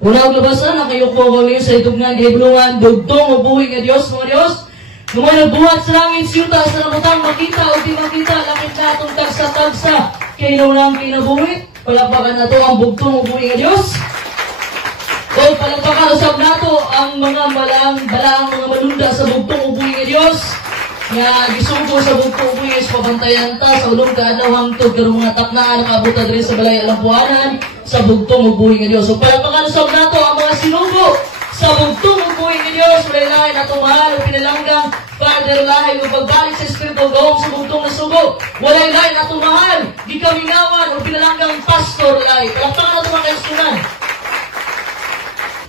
Unang labasan, kayo po ko sa itugnan, gihibulungan, dugtong, ubuhi nga Diyos, mga Diyos. Nung nagbuhat sa langit, siyuta, sa namutang makita o di makita, lakit na itong tagsa-tagsa, kay naunang kinabuhi, palagpakan na to ang bugtong, ubuhi nga Diyos. O palagpakan usap na to ang mga balaang mga malunda sa bugtong, ubuhi nga Diyos. Nga gisugo sa bugtong, ubuhi nga pabantayan ta, sa ulong kaadlaw hangtod, karong mga taknaan, nakabuta diri sa balay alampuanan, sa bugtong, ubuhi nga Diyos. So palagpakan usap na to ang mga sinugo, sa bugtong ubuhi nga Diyos, walay na itong mahal o pinalanggang Father lahi o pagbalik sa Espiritu gawang sa bugtong na sugo. Walay lahi na itong mahal, di kami ngawan o pinalanggang pastor lahi. Palakpakan na ito mga kaigsunan.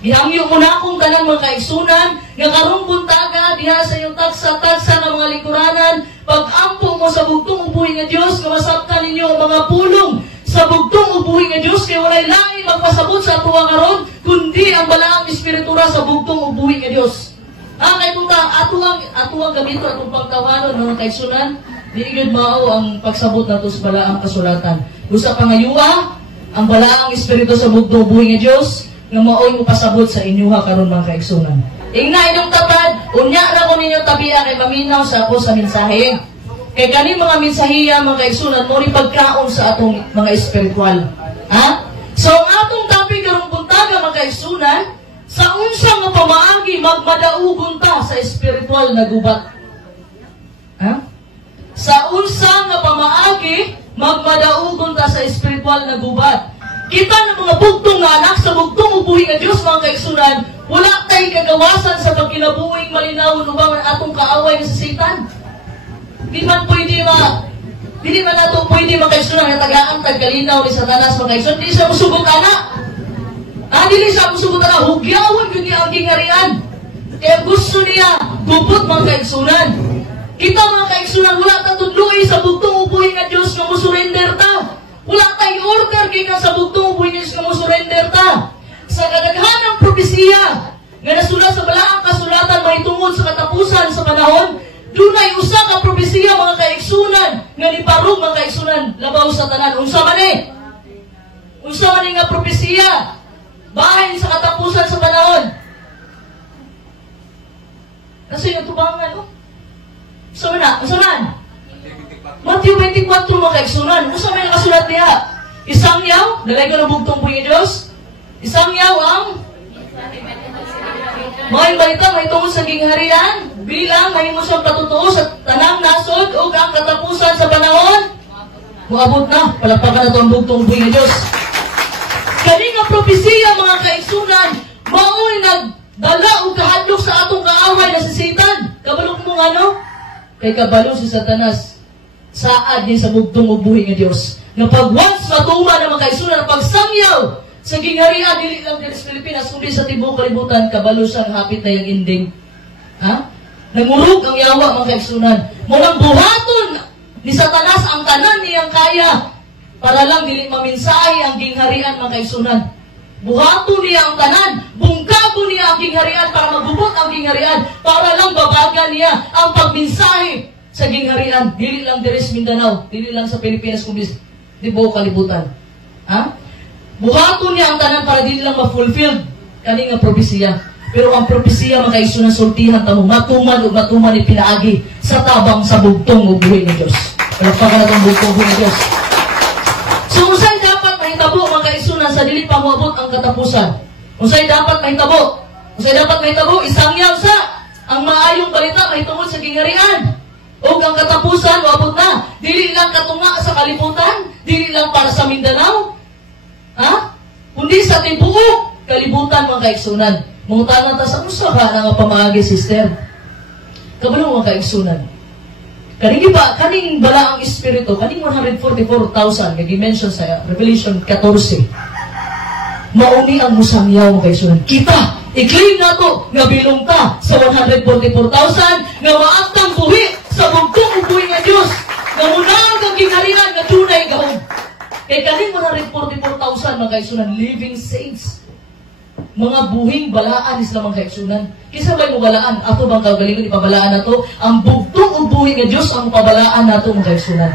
Gihangyo ko na akong tanan mga kaigsunan, nga karong buntaga, diha sa iyong tagsa-tagsa ng mga lingkuranan, pag-ampo mo sa bugtong ubuhi nga Diyos, nga masabtan ninyo ang mga pulong sa bugtong ubuhi nga Diyos, kaya walay lahi magpasabot sa atuwa karon, kundi ang balaang espiritura sa bugtong ubuhi nga Diyos. Kay tutang atuang gamito atong pagtawanon ng kaigsunan, diigid mao ang pagsabot nato sa balaang kasulatan. Usa pangayuwa ang balaang espiritu sa bugtong ubuhi nga Diyos, nga mao'y mapasabot sa inyuha karon mga kaigsunan. Ingna inyong tapad, unya na ko ninyo tabiya kay maminaw sa ako sa mensahe. Kay kani mga mensahiya mga kaigsunan mo ni pagkaon sa atong mga espiritual. So ang atong topic karong buntaga mga kaigsunan, sa unsa nga pamaagi magmadaugon ta sa espiritual na gubat. Sa unsa nga pamaagi magmadaugon ta sa espiritual na gubat. Kita ng mga bugtong nga anak sa bugtong ubuhi nga Diyos mga kaigsunan, wala tay kagawasan sa pagkinabuhing malinawon ubang atong kaaway sa Satan. Di man nato pwede mga kaigsunan nga tagaan tagkalinaw ni Satanas mga kaigsunan, di siya musubok ana. Dili siya musubok ana, hugyawan yun niya ang gingarian. Kaya gusto niya gubot mga kaigsunan. Kita mga kaigsunan, wala ta tudloy sa bugtong ubuhi nga Diyos nga musurrender ta. Wala tayo order kay ka sa bugtong ubuhi nga Diyos nga musurrender ta. Sa kadaghanang propesiya nga nasulat sa balaang kasulatan mahitungod sa katapusan sa panahon, dunay usa ka propesiya mga kaigsunan nga niparog mga kaigsunan labaw sa tanan. Unsa man nga propesiya bahin sa katapusan sa panahon. Kasi yung tubangan, no? Unsa man? Matthew 24 mga kaigsunan. Unsa man nakasulat niya? Isang yaw, dalay ko ng bugtong ubuhi nga Diyos. Isang yaw ang may balita may tungod sa gingharian bilang mahimo siyang katutuo sa tanang nasod o ang katapusan sa panahon. Muabot na, palagpakan na ito ang bugtong ubuhi nga Diyos. Kani nga propesiya mga kaigsunan, mao'y nagdala o kahadlok sa atong kaaway na si Satan. Kabalok mo ano? Kay kabalo si Satanas, saad niya sa bugtong ubuhi nga Diyos. Nga pag-once matuma ng mga kaigsunan, pagsangyaw sa gingharian, dili lang dili sa Pilipinas, kundi sa tibuok kalibutan, kabalo siyang hapit na yung ending. Nangurog ang yawa mga kaigsunan. Mulang buhaton ni Satanas ang tanan niyang kaya para lang dili maminsahe ang gingharian mga kaigsunan. Buhaton niya ang tanan, bungkago niya ang gingharian para magbubot ang gingharian, para lang babagan niya ang pagminsahe sa gingharian. Dili lang diri sa Mindanao, dili lang sa Pilipinas, kundi tibuok kalibutan. Buhaton niya ang tanan para dili lang ma-fulfilled kani nga propesiya. Pero ang propesiya mga kaigsunan sultihan tamo matuman ug matuman ni pinaagi sa tabang sa bugtong ubuhi nga Dios. Palakpakan naton bugtong ubuhi nga Dios. So unsay dapat mahitabo mga kaigsunan sa dili pa moabot ang katapusan? Unsay dapat mahitabo? Isang yaw sa ang maayong balita mahitungod sa gingharian. O ang katapusan moabot na. Dili lang katunga sa kalibutan, dili lang para sa Mindanao. Kundi sa tibuok kalibutan mga kaigsunan. Mungutanan ta sa usa ka nga pamaagi sister. Kabalo mga kaigsunan. Kaning balaang espiritu, kaning 144,000 nga gi-mention sa Revelation 14. Mauni ang musangyaw mga kaigsunan. Kita, i-claim na to nga bilong ta sa 144,000 nga maatang buhi sa bugtong ubuhi nga Diyos. Nga munang kang gingharian nga tunay gahom. Kaya kaning 144,000 mga kaigsunan, living saints. Mga buhing balaan isla mga kaigsunan. Kisa ba'y mabalaan? Ato bang kagalingon ipabalaan na to? Ang bugtong ubuhi nga Diyos ang pabalaan na to mga kaigsunan.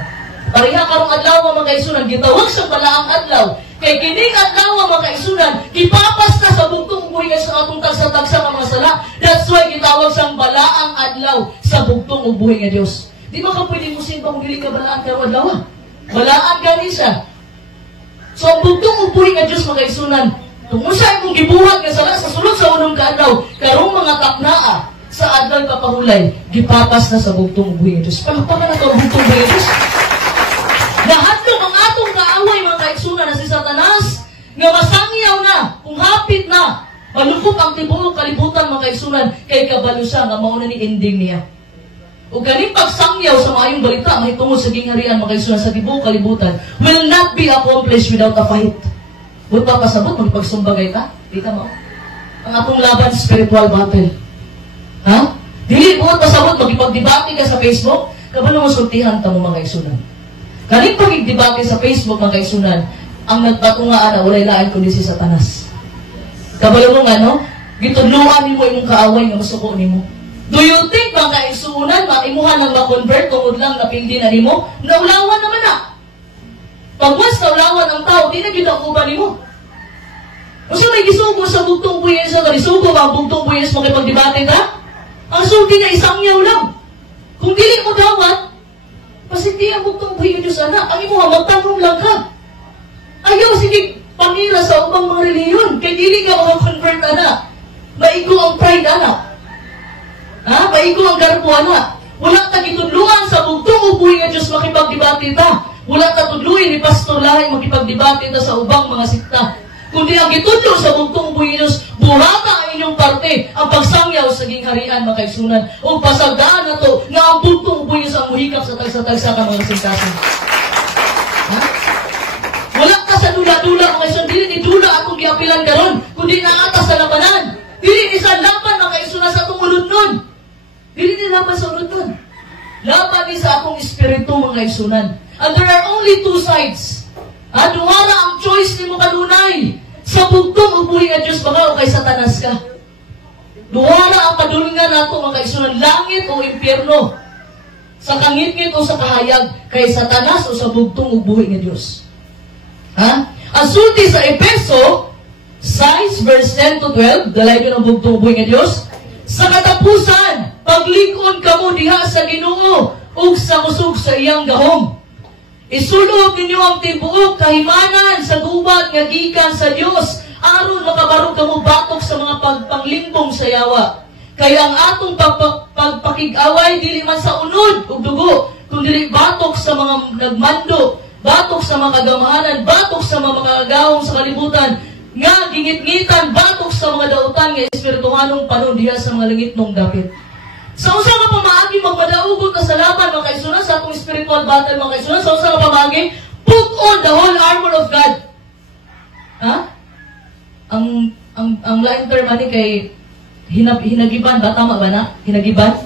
Pareha karong adlaw mga kaigsunan, gitawag sa balaang adlaw. Kay kining adlaw mga kaigsunan, gipapas na sa bugtong ubuhi sa atong tagsa-tagsa nga mga sala. That's why gitawag sang balaang adlaw sa bugtong ubuhi nga Dios. Di ba ka pwede mo simba kung dili ka balaan karong adlaw? Balaan gani siya. So ang bugtong ubuhi nga Dios mga kaigsunan, kung usa imong gibuhat nga sala sa sulod sa unong kaadlaw, karong mga taknaa sa adlaw kapahulay, gipapas na sa bugtong ubuhi nga Dios. Palakpakan na ito ang bugtong ubuhi nga Dios. Nahadlok ang atong kaaway mga kaigsunan na si Satanas nga masangyaw na, kung hapit na, malupok ang tibuok kalibutan mga kaigsunan kay kabalo siya nga mauna ni ending niya. O ganing pagsangyaw sa maayong balita mahitungod sa gingharian mga kaigsunan sa tibuok kalibutan will not be accomplished without a fight. Huwag pa pasabot, magpagsumbagay ka? Di ka mo? Ang atong laban, spiritual battle. Ha? Dili mo pasabot, magipagdebate ka sa Facebook, kabalo mo sultihan ta mo mga kaigsunan. Kaning pagigdebate sa Facebook mga kaigsunan, ang nagpatungaan na walay lain kundi si Satanas. Kabalo mo nga, no? Gitudluan nimo imong kaaway nga masuko nimo. Do you think mga kaigsunan, maimuhan lang ma-convert tungod lang napildi na nimo? Naulawan naman na. Pag mas naulawan ang tao, di na ginakuban nimo. Kasi may gisugo sa bugtong buyes na kalisugo ba ang bugtong buyes mo kay pagdebate ka? Ang sulti na isang yaw lang. Kung dili mo dawat, pasindi ang bugtong buhay Diyos, anak. Ang imo magtanong lang ka. Ayaw, sige, pangira sa ubang mga reliyon. Kaya dili ka makakonvert, anak. Maigo ang pride, anak. Ha? Maigo ang garpo, anak. Wala ka gitudluan sa bugtong buhay nga Diyos makipagdebate ta. Wala ka tudluin ni Pastor Lahay makipagdebate ta sa ubang mga sikta. Kundi ang gitudlo sa bugtong buhay Diyos, burata ang inyong parte, ang pagsangyaw sa gingharian, mga kaigsunan, o pasagdaan na to, nga ang bugtong buhay Diyos ang muhikap sa tagsa-tagsa ka mga singkasin. Ha? Wala ka sa dula-dula, mga kaigsunan, dili ni dula atong giapilan karon, kundi naata sa labanan. Dili ni sa laban, mga kaigsunan, sa atong ulod nun. Dili ni laban sa ulod nun. Laban ni sa atong espiritu, mga kaigsunan. And there are only two sides. At wala ang choice ni mo kanunay. Sa bugtong ubuhi nga Diyos baka o kay Satanas ka. Wala ang padulungan nato mga kaigsunan, langit o impyerno. Sa kangit-ngit o sa kahayag, kay Satanas o sa bugtong ubuhi nga Diyos. Ha? Ang sulti sa Efeso 6 verse 10 to 12, dalay ko ng bugtong ubuhi nga Diyos. Sa katapusan, paglikon kamo diha sa Ginoo ug sa kusog sa iyang gahom. Isulog ninyo ang tibuok kahimanan sa gubat nga gikan sa Dios aron makabarog kamo batok sa mga pagpanglimbong sa yawa. Kaya ang atong pagpakig-away dili man sa unod ug dugo, kundi batok sa mga nagmando, batok sa mga kagamahanan, batok sa mga makagawong sa kalibutan, nga gingit-ngitan, batok sa mga dautan nga espirituhanong panon diha sa mga langit nung dapit. Sa usa nga pamaagi magmadaugot ka sa laban mga kaigsunan sa atong spiritual battle mga kaigsunan, sa usa nga pamaagi, put on the whole armor of God. Ha? Ang lain term ani kay hinagiban ba, tama ba na? Hinagiban?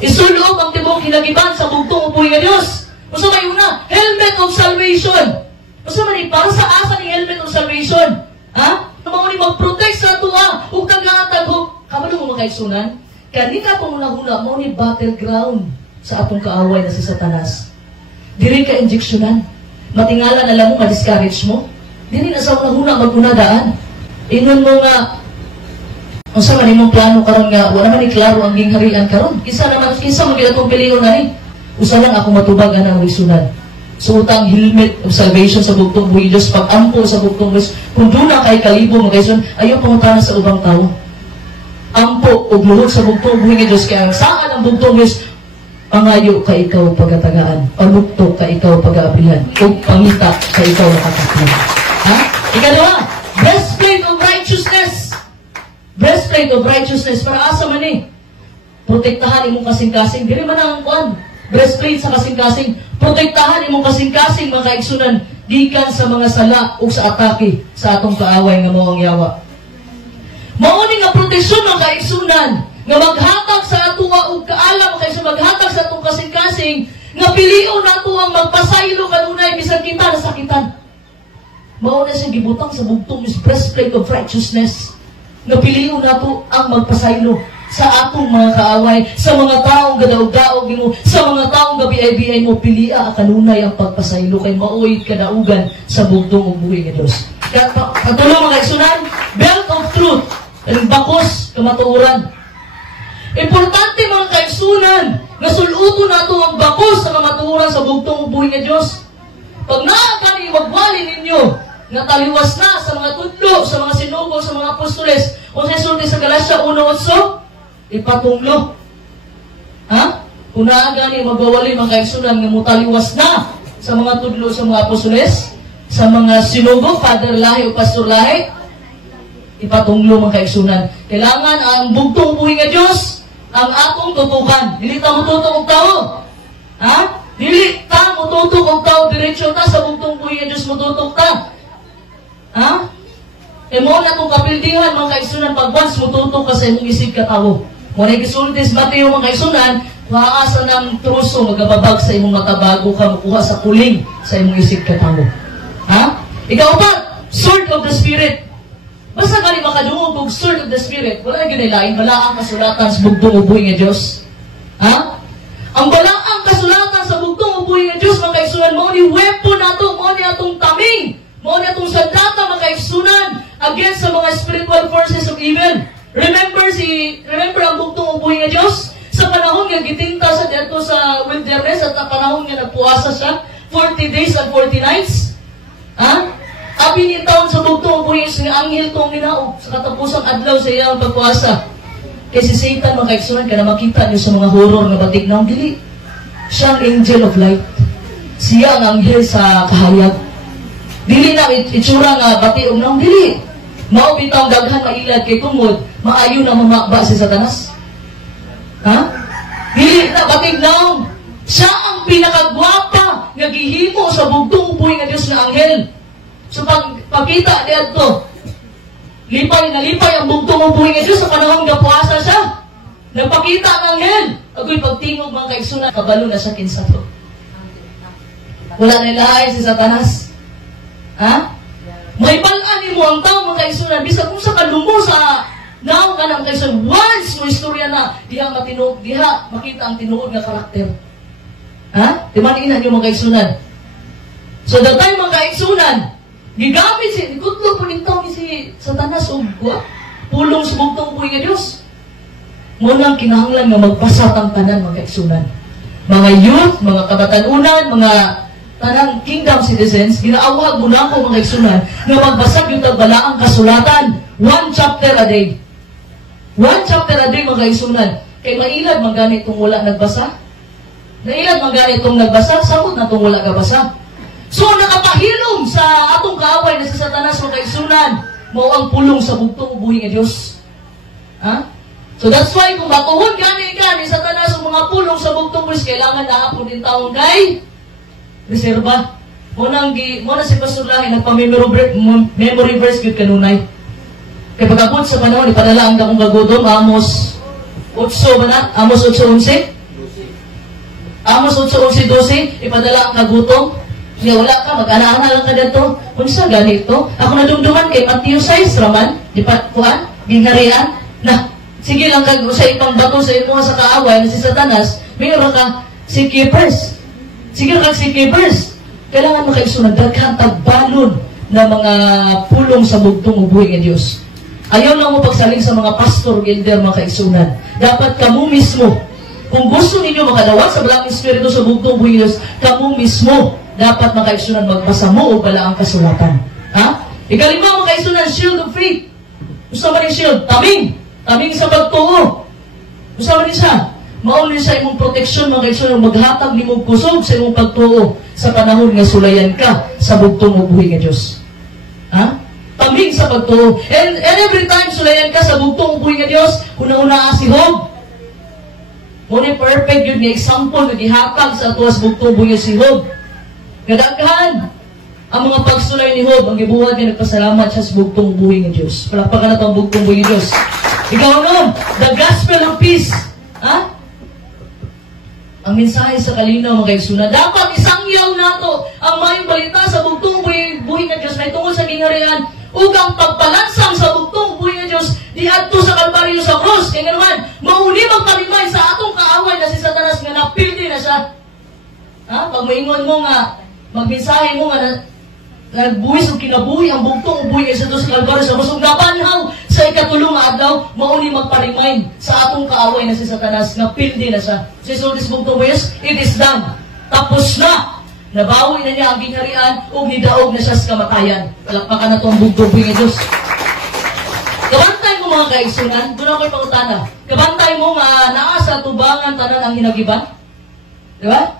Isulob ang tibok hinagiban sa bugtong upoy nga Dios. Usa may una, helmet of salvation. Usa man para sa asa ni helmet of salvation? Ha? Mao ni mag-protect sa tuwa ug tagatagog. Kabalo mo mga kaigsunan? Kani ka itong hula-hula mo ni battleground sa atong kaaway na si Satanas. Diri ka injeksyonan. Matingala na lang mo, ma-discourage mo. Dili na sa hula-hula mag-unadaan. Inon mo nga, kung sa manimong plano karon nga, wala man klaro ang gingharian karon. Kinsa mo ginatong piliyon na rin. Usa lang ako matubagan ang risunad. Suotang helmet of salvation sa bugtong buhay Diyos, pag-ampo sa bugtong Diyos. Kung doon na kay kalibo, mag-kaison, ayaw pangutana sa ubang tao. Ampo o luhod sa bugtong buhay nga Diyos, kaya ang saan ang bugtong Diyos, pangayo ka ikaw pagatagaan, pamukto ka ikaw pag-aabrihan, o pangita ka ikaw nakataklan. Ha? Ikalawa, breastplate of righteousness. Breastplate of righteousness, para asa man eh. Protektahan imong kasing-kasing, diri man ang kuan. Breastplate sa kasing-kasing, protektahan imong kasing-kasing mga kaigsunan, gikan sa mga sala o sa atake sa atong kaaway nga mao ang yawa. Mauni nga proteksyon ng kaigsunan nga maghatag sa atuwa ug kaalam kaysa maghatag sa atong kasing-kasing nga pilion nato ang magpasaylo kanunay bisan kita nasakitan. Mao na siyang gibutang sa bugtong is breastplate of righteousness nga pilion nato ang magpasaylo sa atong mga kaaway, sa mga taong gadaog-daog mo, sa mga taong gabi-ay mo, pilia kanunay ang pagpasaylo kay maoy kadaugan sa bugtong ug buhi nga Dios. Katulong mga igsunan, belt of truth, ang bakos kamatuoran. Importante mga kaigsunan, nga suluto nato ang bakos sa kamatuoran sa bugtong ug buhi nga Dios. Pag naa kani magwali ninyo nga taliwas na sa mga tudlo, sa mga sinugo, sa mga apostoles, o sa sulti sa Galacia 1:8, ipatunglo. Ha? Kung naagani magwawali mga kaigsunan nga mutaliwas na sa mga tudlo sa mga apostoles, sa mga sinugo, father lahi o pastor lahi, ipatunglo mga kaigsunan. Kailangan ang bugtong buhi nga Dios ang atong tutukan. Dili ta mututok og tao. Ha? Dili ta mututok og tao, diretso ta sa bugtong buhi nga Dios mututok ta. Ha? E mo na kung kapildihan mga kaigsunan pag once mututok ka sa imong isig ka tao. Muna ikisultis Mateo mga kaigsunan, maasa ng truso magababag sa imong mata bago ka makuha sa kuling sa imong isig ka tao. Ha? Ikaw ba? Sword of the Spirit. Basta ka ni makadungog og sword of the Spirit, wala na ginilain, balaang kasulatan sa bugtong ubuhi nga Diyos. Ha? Ang balaang kasulatan sa bugtong ubuhi nga Diyos, mga kaigsunan, mo ni weapon nato, mo ni atong taming, mo ni atong sandata, mga kaigsunan, against sa mga spiritual forces of evil. Remember ang bugtong ubuhi nga Diyos? Sa panahon nga gitinta sa dito sa wilderness at ang panahon nga nagpuasa siya, 40 days and 40 nights. Ha? Abi ni taon sa bugtong ubuhi nga anghel tong ninaog sa katapusang adlaw sa iyang pagpuasa. Kay si Satan mga kaigsunan kana makita niyo sa mga horror nga batik na dili. Siya ang angel of light. Siya ang anghel sa kahayag. Dili na itsura nga bati og nang dili. Mao bitaw daghan mailad kay tungod maayo na mamaba si Satanas. Ha? Dili na batig naong. Siya ang pinakagwapa nga gihimo sa bugtong ubuhi nga Dios nga anghel. So pagkita dito, lipay ang bugtong ubuhi nga Dios sa panahon nga puasa siya. Nagpakita ang anghel. Agoy pagtingog mga kaigsunan, kabalo na siya kinsa to. Wala na ilahay si Satanas. Ha? May balaan mo ang tao mga kaigsunan, bisa kung sa kalumo sa naong ka ng kaigsunan, once mo istorya na, diha makita ang tinuod nga karakter. Ha? Timaninan yung mga kaigsunan. So, the time mga kaigsunan, gigamit kutlo po nito si Satanas o pulong sa bugtong ubuhi nga Diyos. Munang kinahanglan nga magbasa ang tanan mga kaigsunan. Mga youth, mga kabatanunan, mga tanang kingdom citizens, ginaawag mo na ako mga kaigsunan na magbasa yung tagbalaang kasulatan. 1 chapter a day. 1 chapter a day mga kaigsunan. Kay mailad magani itong wala nagbasa. Nailad magani itong nagbasa, samot na itong wala kabasa. So nakapahilom sa atong kaaway na sa Satanas mga kaigsunan, mao ang pulong sa bugtong ubuhi nga Dios. Ha? So that's why kung matuhon gani ka ni Satanas ang mga pulong sa bugtong Dios, kailangan na hapon din taong kay reserba. Muna si Pastor Lahi, nagpa-memory verse yun kanunay. Kaya pagkabot sa panahon, ipadala ang dakong gagudom, Amos 8 ba na? Amos 8:11? Amos 8:11-12, ipadala ang kagutom. Kaya wala ka, mag-ana-ana lang ka dito. Unsa ganito? Ako nadumduman kay Matthew 6 raman, di pa kuan, gingharian, na sige lang kag sa ibang bato sa imo sa kaaway na si Satanas, mayroon ka si keepers. Sige kag si keepers. Kailangan makaigsunan daghan tagbalon na mga pulong sa bugtong ubuhi nga Dios. Ayaw lang mo pagsaling sa mga pastor, elder, mga kaigsunan. Dapat kamo mismo, kung gusto ninyo makadawat sa balang espiritu sa bugtong ubuhi nga Dios, kamo mismo dapat mga kaigsunan magbasa mo o balaang kasulatan. Ha? Ikalima mga kaigsunan, shield of faith. Gusto man yung shield? Taming sa pagtuo. Gusto man siya? Maulin sa imong proteksyon, mga kaigsunan, maghatag ni mong kusog sa imong pagtuo sa panahon nga sulayan ka sa bugtong ubuhi nga Dios. Ha? Tamig sa pagtuo. And every time sulayan ka sa bugtong ubuhi nga Dios, una-una si Job. Muna perfect yun nga example na gihatag sa tuwas bugtong ubuhi nga si Job. Kadaghan ang mga pagsulay ni Job, ang gibuhat niya nagpasalamat siya sa bugtong ubuhi nga Dios. Palakpakan na ito ang bugtong ubuhi nga Dios. Ikaw nun, the gospel of peace. Ha? Ang mensahe sa kalinaw mga kaigsunan, dapat isangyaw nato ang mayong balita sa bugtong buhi nga Dios may tungkol sa gingharian ug ang pagpalansang sa bugtong buhi nga Dios diadto sa Kalbaryo sa krus. Kaya naman, pag maingon mo nga, magmensahe mo nga, nagbuwis o kinabuhi ang bugtong ubuhi sa Diyos Kalbaryo sa busog nabanhaw sa ikatulong nga adlaw, mauni magpa-remind sa atong kaaway na si Satanas na pildi na siya. Si Sultis bugtong buyos, it is done. Tapos na. Nabawi na niya ang gingharian o nidaog na siya sa kamatayan. Palakpakan na ito ang bugtong ubuhi ng Diyos. Kabantay mo mga kaigsunan, doon ako'y pangutana. Kabantay mo nga naa sa tubangan tanan ang hinagiban. Diba?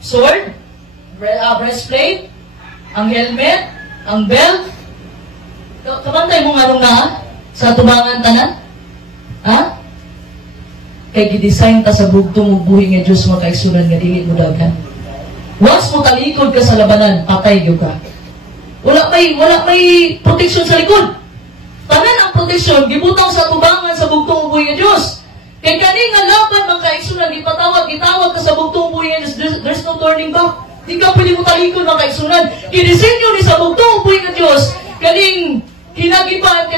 Sword, breastplate, ang helmet, ang belt. Kabantay mo nga nung na sa tubangan tanan? Ha? Kay gidesign ta sa bugtong ubuhi nga Diyos mga kaigsunan nga dili mo dagan. Once mo talikod ka sa labanan, patay gyud ka. Wala may protection sa likod. Tanan ang protection gibutang sa tubangan sa bugtong ubuhi nga Diyos. Kay kani nga laban mga kaigsunan gitawag ka sa bugtong ubuhi nga Diyos, there's no turning back. Di ka pwede mo talikod mga kaigsunan. Kinisenyo ni sa bugtong ubuhi nga Diyos, kaning kinagipan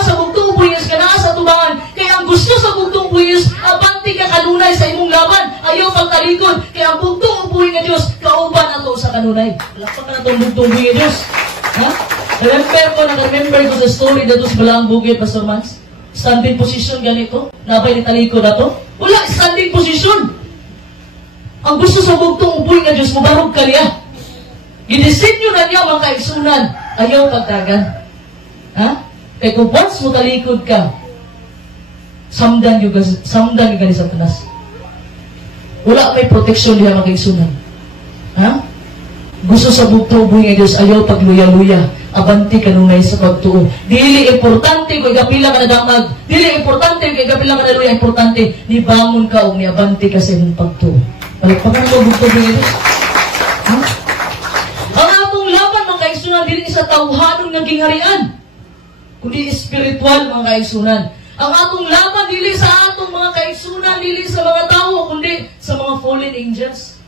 sa bugtong ubuhi nga kanaa sa tubangan. Kaya ang gusto sa bugtong ubuhi nga abanti ka kanunay sa imong laban. Ayaw pagtalikod. Kaya ang bugtong ubuhi nga Diyos kauban ato sa kanunay. Lakpan na itong bugtong ubuhi nga Diyos. Ha? Nag-remember ko sa story dito sa Balaang Bukid, Pastor Mans. Standing position ganito. Nabay ni talikod na to. Wala, standing position. Ang gusto sa bugtong ubuhi nga Diyos, mubarog ka niya. Gidesinyo na niya mga kaigsunan. Ayaw pagtagan. Ha? Kaya kung once mo talikod ka, samdan yung gani sa tanas. Wala may proteksyon niya mga kaigsunan. Ha? Gusto sa bugtong ubuhi nga Diyos, ayaw pagluya-luya. Abanti kanunay sa pagtuo. Dili importante kung igapila ka na damag. Dili importante kung igapila ka na luya. Importante, nibangon ka o niabanti ka sa imong pagtuo. Palagpakan ko bugtong ubuhi nga Diyos. Ha? Ang atong laban mga kaigsunan, dili sa tawhanon nga gingharian, kundi espiritual mga kaigsunan. Ang atong laban dili sa atong mga kaigsunan, dili sa mga tao, kundi sa mga fallen angels.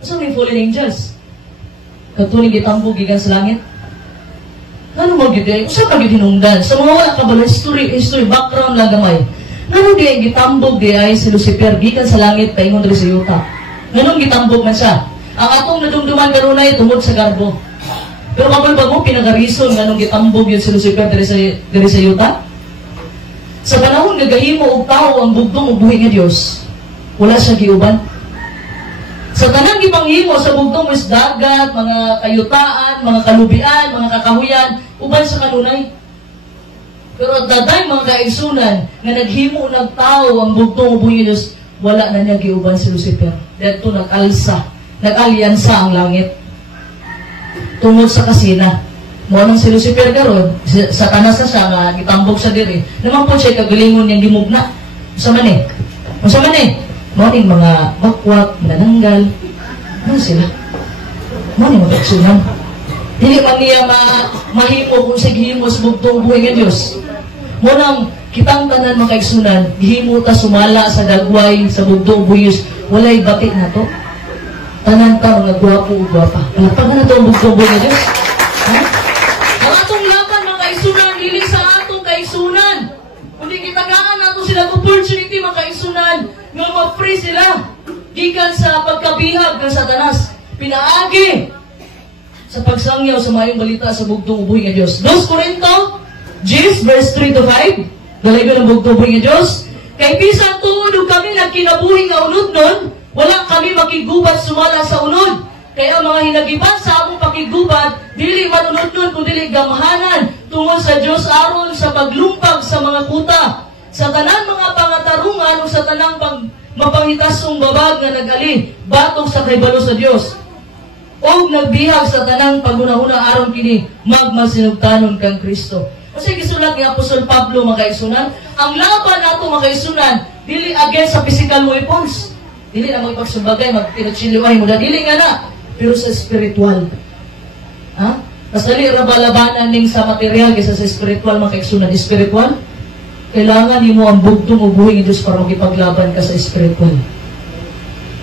Ano may fallen angels? Katuling gitambog gikan sa langit. Ano mo gid? Usa ka gid hinungdan. Sa mga wala ka bala history background lang gamay. Ngano di gitambog di ay si Lucifer gikan sa langit paingon diri sa yuta. Nganong gitambog man siya? Ang atong nadumduman kanunay tungod sa garbo. Pero kapag ba mo pinag-reason nganong gitambog yun si Lucifer diri sa yuta? Sa panahon nga gahimo og tao ang bugtong ubuhi nga Dios, wala siya giuban. Sa tanang gipanghimo sa bugtong is dagat, mga kayutaan, mga kalubian, mga kakahuyan, uban sa kanunay. Pero daday mga kaigsunan nga naghimo nagtao ang bugtong ubuhi nga Dios, wala na niya giuban si Lucifer. Dito nag-alyansa ang langit. Tungod sa kasina. Mo nang si Lucifer karon, Satanas na siya nga gitambog sa diri. Naman po siya kagalingon niyang gimugna. Usa man eh. Morning mga bakwak, nananggal. Ano sila? Morning mga kaigsunan. Dili man niya mahimo kung sighimo sa bugtong ubuhi nga Dios. Mo nang kitang tanan mga kaigsunan, gihimo ta sumala sa dagway sa bugtong ubuhi Dios. Walay bati na to. Tanan ta mga gwapo o gwapa. Palapagan na to ang bugtong ubuhi nga Dios. Ha? Ang atong laban mga kaigsunan, dili sa atong kaigsunan. Kundi kitagaan nato sila opportunity mga kaigsunan nga ma-free sila gikan sa pagkabihag ng Satanas. Pinaagi sa pagsangyaw sa mayong balita sa bugtong ubuhi nga Dios. 2 Corinto 10 verse 3 to 5. Dalaga ng bugtong ubuhi nga Dios. Kay bisan tuod kami nagkinabuhi nga unod nun, wala kami makigubat sumala sa unod. Kaya ang mga hinagiban sa among pakigubat, dili manunod nun kundi gamhanan tungod sa Dios aron sa paglumpag sa mga kuta. Sa tanan mga pangatarungan o sa tanang mapanghitasong babag nga nagali, batong sa kaibalo sa Dios. O nagbihag sa tanang pagunahuna aron kini magmasinugtanon kang Kristo. Kasi gisulat ni Apostol Pablo mga kaigsunan, ang laban nato mga kaigsunan dili against sa physical weapons. Dili na mo ipagsubagay, magpinatsiliway mo, dili nga na, pero sa spiritual. Ha? Mas dali rabalabanan ning sa material kaysa sa spiritual mga kaigsunan. Spiritual, kailangan mo ang bugtong ubuhi nga Diyos para makipaglaban ka sa spiritual.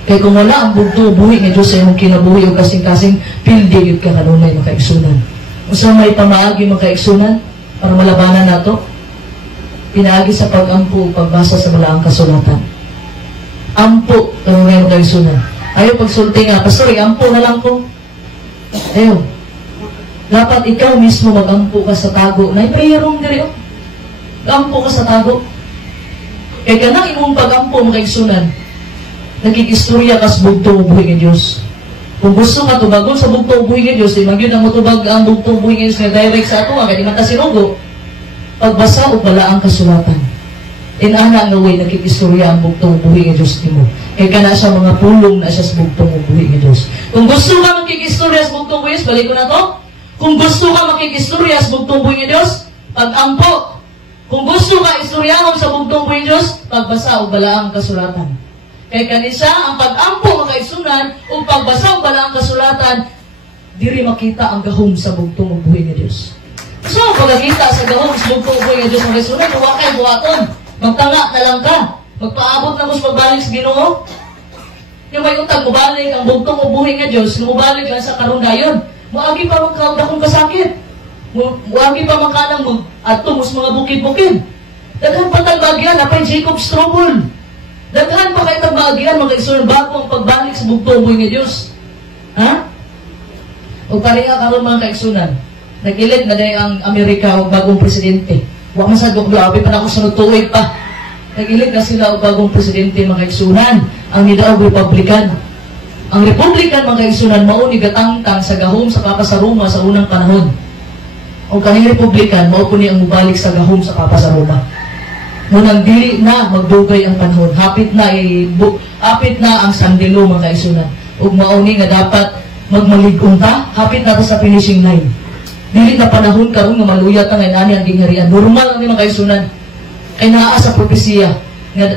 Kaya kung wala ang bugtong ubuhi nga Diyos sa iyong kinabuhi o kasing-kasing, pildi yun ka kanunay mga kaigsunan. Usa may pamaagi mga kaigsunan para malabanan nato, pinaagi sa pag-ampo o pagbasa sa malaang kasulatan. Ampo, kanunay mga kaigsunan. Ayaw pagsulti nga, pastor, iampo na lang ko. Ayaw. Dapat ikaw mismo mag-ampo ka sa tago. Na-prayer room diri, oh. Ampo ka sa tago. Kaya ka na imong pag-ampo mga igsunan, nagkikistorya ka sa bugtong ubuhi ng Diyos. Kung gusto ka tubagon sa bugtong ubuhi ng Diyos, mag yun ang matubag ang bugtong ubuhi ng Diyos na direct sa ato, kaya di man ta sinugo, pagbasa o pala ang kasulatan. Inana nga way, nagkikistorya ang bugtong ubuhi ng Diyos mo. Kaya ka na siya mga pulong na siya sa bugtong ubuhi ng Diyos. Kung gusto ka magkikistorya sa bugtong ubuhi ng Diyos, balik ko na to. Kung gusto ka makikistorya sa bugtong ubuhi ng Diyos, pag-ampo. Kung gusto ka istoryahon sa bugtong ubuhi ng Diyos, pagbasa o pala ang kasulatan. Kaya kanisa, ang pag-ampo makaisunan o pagbasa o pala ang kasulatan, diri makita ang gahom sa bugtong ubuhi ng Diyos. So, pagkakita sa gahom sa bugtong ubuhi ng Diyos, makaisunan, huwa kayo buhaton. Magtanga na lang ka. Magpaabot na mo sa pagbalik sa Ginoo. Yung may utang, mubalik ang bugtong ubuhi ng Diyos, mubalik lang sa karundayon. Muagi pa magkaod akong kasakit. Muagi pa magkanang mag-atumos mga bukid-bukid. Daghan pa talbagyan, apay Jacob Strobel. Daghan pa kayo talbagyan, mga isun, bago ang pagbalik sa bugtong ubuhi ng Diyos. Ha? O pareha karon mga kaigsunan. Nag-elect na dahil ang Amerika o bagong presidente. Huwag masadok labi pa na ako sunod tuwid pa. Nag-elect na sila o bagong presidente mga kaigsunan. Ang nidaog Republican. Ang Republican mga kaigsunan mauni gatangtang sa gahom sa kapasaruma sa unang panahon. O kaning Republican mao po niyang mubalik sa gahom sa kapasaruma. Munang dili na magdugay ang panahon. Hapit na ang sandilo mga kaigsunan. Ug mauni nga dapat magmalig-on ta, hapit na ta sa finishing line. Dili na panahon karon nga maluyat ang inani ang gingharian. Normal ang mga kaigsunan. Ay naa sa propesiya.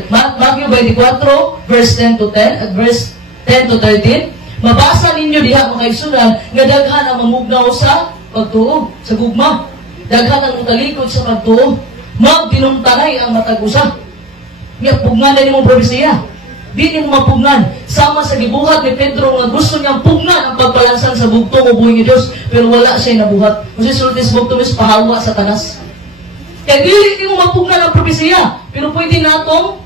Matthew 24 verse 10 to 10 at verse 10 to 13, mabasa ninyo diha mga kaigsunan nga daghan ang mamugnaw sa pagtuo, sa gugma. Daghan ang mutalikod sa pagtuo. Magdinumtanay ang matag-usa. Nga pugnan na nimong propesiya. Di niyo mapugnan. Sama sa gibuhat ni Pedro nga gusto niyang pugnan ang pagbalansan sa bugtong ubuhi ng Diyos, pero wala siya nabuhat. Kasi sulti sa bugtong is pahawa sa tanas. Kaya dili niyo mapugnan ang propesiya, pero pwede natong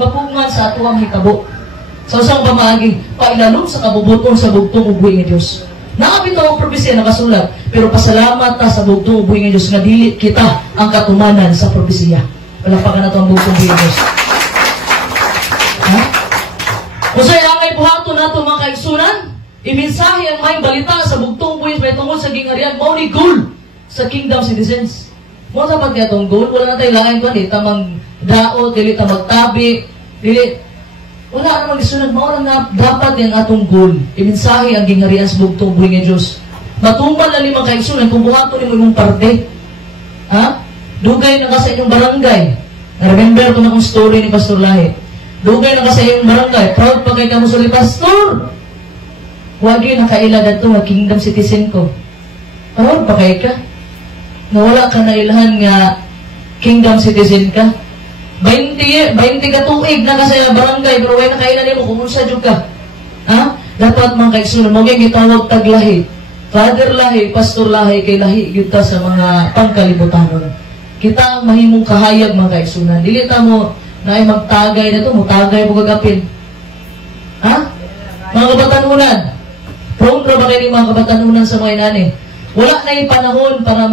mapugnan sa ato ang hitabo. Sa usang pamaagi, pailalom sa kabubuton sa bugtong ubuhi ng Diyos. Nakapito ang propesya nakasulat, pero pasalamat ta sa bugtong ubuhi ng Diyos na dili kita ang katumanan sa propesya. Palapakan na ito ang bugtong ubuhi ng Diyos. Ha? Kung sa'yo ang ay buhato na ito mga kaigsunan, iminsahe ang may balita sa bugtong ubuhi may tungkol sa gingharian, mauni goal sa kingdom citizens. Mo dapat kaya itong goal, wala na tayo lain ko, di tamang daot, dili tamang tabi, dili. Wala namang isunod mo na dapat yung atong goal. Iminsahe ang gingharian sa bugtong ubuhi ng Diyos. Matumbal na limang kaigsunan kung buhato ni mo imong parte. Ha? Dugay na ka sa inyong barangay. Na-remember ko na kong story ni Pastor Lahi. Dugay na ka sa inyong barangay. Proud pa kay kamusuli, Pastor! Huwag yun nakaila na ito, kingdom citizen ko. Proud pa kay ka? Nawala ka na ilahan nga kingdom citizen ka. 20 ka tuig na ka sa barangay, pero wala nakailan mo kung unsa jud ka. Ha? Dapat mga kaigsunan mo gyud gitawag tag lahi. Father lahi, pastor lahi kay lahi gyud ta sa mga pangkalibutanon. Kita ang mahimong kahayag mga kaigsunan. Dili ta mo na ay magtagay na to, mutagay mo gagapin. Ha? Mga kabatanunan. Prone ra ba kayo mga kabatanunan sa mga inani? Wala na yung panahon para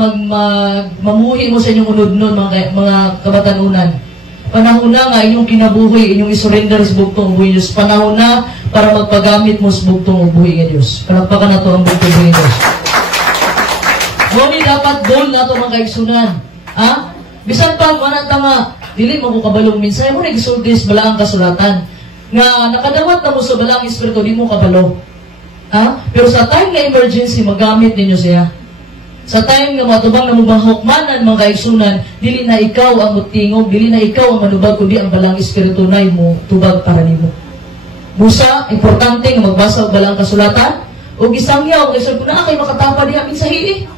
mamuhi mo sa inyong unod-nun mga kabatanunan. Panahon na nga inyong kinabuhi, inyong isurrender sa bugtong ubuhi ng Diyos. Panahon na para magpagamit mo sa bugtong ubuhi ng Diyos. Palagpakan na ito ang bugtong ubuhi ng Diyos. Ngunit dapat goal na ito mga kaigsunan. Ha? Bisan pa, manata nga, dili mo ko kabalong minsan, mo nag-isultis balang kasulatan. Nga nakadawat na mo sa balang espiritu, di mo kabalo. Ha? Pero sa time na emergency, magamit ninyo siya. Sa time nga matubang na mong hukmanan mga kaigsunan, dili na ikaw ang mutingog, dili na ikaw ang manubag, kundi ang balang espiritu na mo tubag para nimo. Busa, importante nga magbasa og balang kasulatan, o gisangyaw, kaya sabi ko na kay makatapa diha minsahi.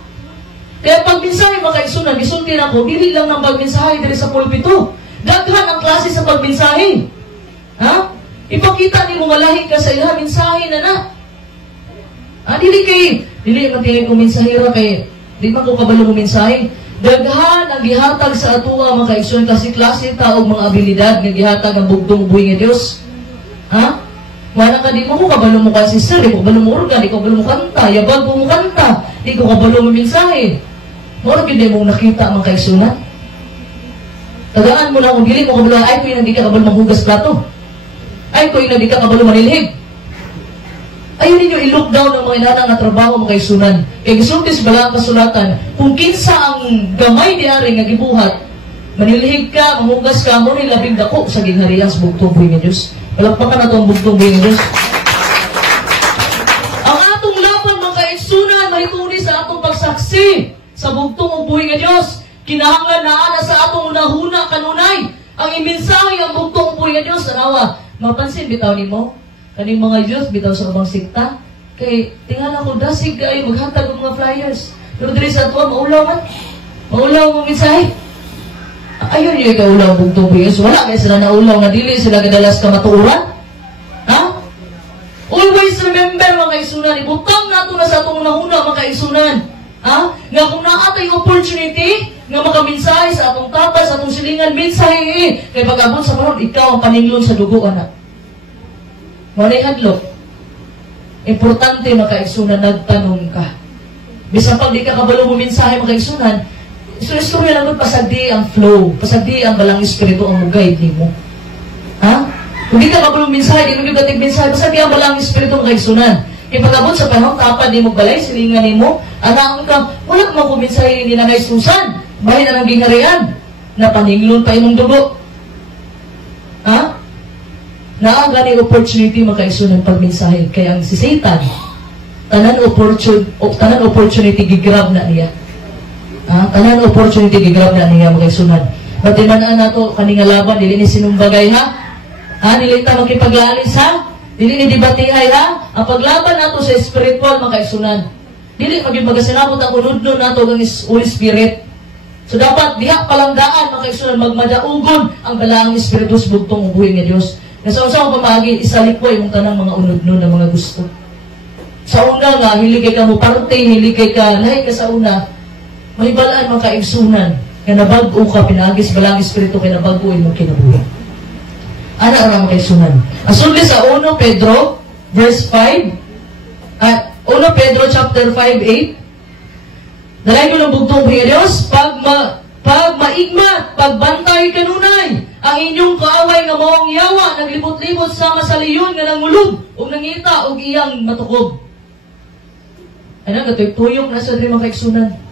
Kaya pag minsahe mga kaigsunan, gisulti na ko, dili lang ng pagminsahe diri sa pulpito. Daghan ang klase sa pagminsahe. Ha? Ipakita ni mo malahi ka sa iha, minsahe na na. Dili matingin ko minsahira kay di man ko kabalo mo mensahe. Daghan ang gihatag sa atuwa mga kaigsunan kasi klase ta og mga abilidad nga gihatag ang bugtong ubuhi nga Dios. Ha? Wala ka, di mo ko kabalo mo ka sister, di ko kabalo mo organ, di ko kabalo mo kanta, yabag mo kanta, di ko kabalo mo mensahe. Moro hindi mo nakita mga kaigsunan. Tagaan mo na kung dili mo kabalo, ay ko yung hindi ka kabalo maghugas plato. Ay ko yung hindi ka kabalo manilhig. Ayaw ninyo i-look down ng mga inanang na trabaho mga kaigsunan. Kaya gisultis bala ang kasulatan, kung kinsa ang gamay di ari nga gibuhat, manilhig ka, mahugas ka, mo rin labing dako sa gingharian sa bugtong buhay nga Diyos. Palakpakan na itong bugtong buhay nga Diyos. Ang atong laban mga kaigsunan, mahituni sa atong pagsaksi sa bugtong buhay nga Diyos. Kinahanglan na ana sa atong unahuna kanunay. Ang imensahe ang bugtong buhay nga Diyos. Tanawa, mapansin bitaw nimo kaning mga Diyos bitaw sa ubang sikta. Kay tingala ko dasig kay maghatag og mga flyers. Pero diri sa ato maulaw man. Maulaw mo mensahe. Ayun yung ikaulaw bugtong buhay. So, wala kaya sila naulaw na dili sila kadalas ka matuuran. Ha? Always remember mga kaigsunan, ibutang nato na sa itong nahuna mga kaigsunan. Ha? Nga kung naatay opportunity nga makaminsahe sa atong tapas, sa atong silingan, minsahe kay pag-abot sa panahon, ikaw ang paninglon sa dugo, anak. Walay hadlok. Importante mga kaigsunan, nagtanong ka. Bisa pag di ka kabalo mo minsahe mga kaigsunan, istorya lang pasagdi ang flow, pasagdi ang balang espiritu ang guide nimo. Ha? Kung di ka kabulong mensahe, di mo gatig mensahe, pasagdi ang balang espiritu ang kaigsunan. Kaya pag-abot sa panahon, tapad di mo balay, silingan nimo, anak ka, wala mo kung mensahe ni Nanay Susan, bahay na ng gingharian, na paninglon pa imong dugo. Ha? Naaga ni opportunity makaigsunan pag mensahe, kaya ang si Satan, tanan opportunity gigrab na niya. Tanan opportunity gigrab na niya magkaigsunan. Matimanaan nato kaning laban dili ni sinumbagay ha. Nilita makipaglalis ha. Dili ni debatihay ha. Ang paglaban nato sa spiritual magkaigsunan. Dili magipagasinabot ang unudnon nato ang Holy Spirit. So dapat diha palangdaan magkaigsunan magmadaugon ang balaang espiritu sa bugtong buhay nga Dios. Nasa-usa ko pamagi isalikwa imong tanang mga unudnon na mga gusto. Sa una nga hilig kay ka mo parte, hilig kay ka lahi ka sa una. May balaan mga kaigsunan, kaya nabago ka, pinagis balang espiritu, kaya nabago mo kinabuhi. Ana ang mga kaigsunan. Asunod sa 1 Pedro, verse 5, 1 Pedro chapter 5:8, dalay ko ng bugtong buhay Diyos, pag maigmat, pagbantay kanunay, ang inyong kaaway nga mawang yawa, naglibot-libot sama sa liyon nga nangulog, o nangita, o iyang matukob. Ano, natuyok na sa mga kaigsunan.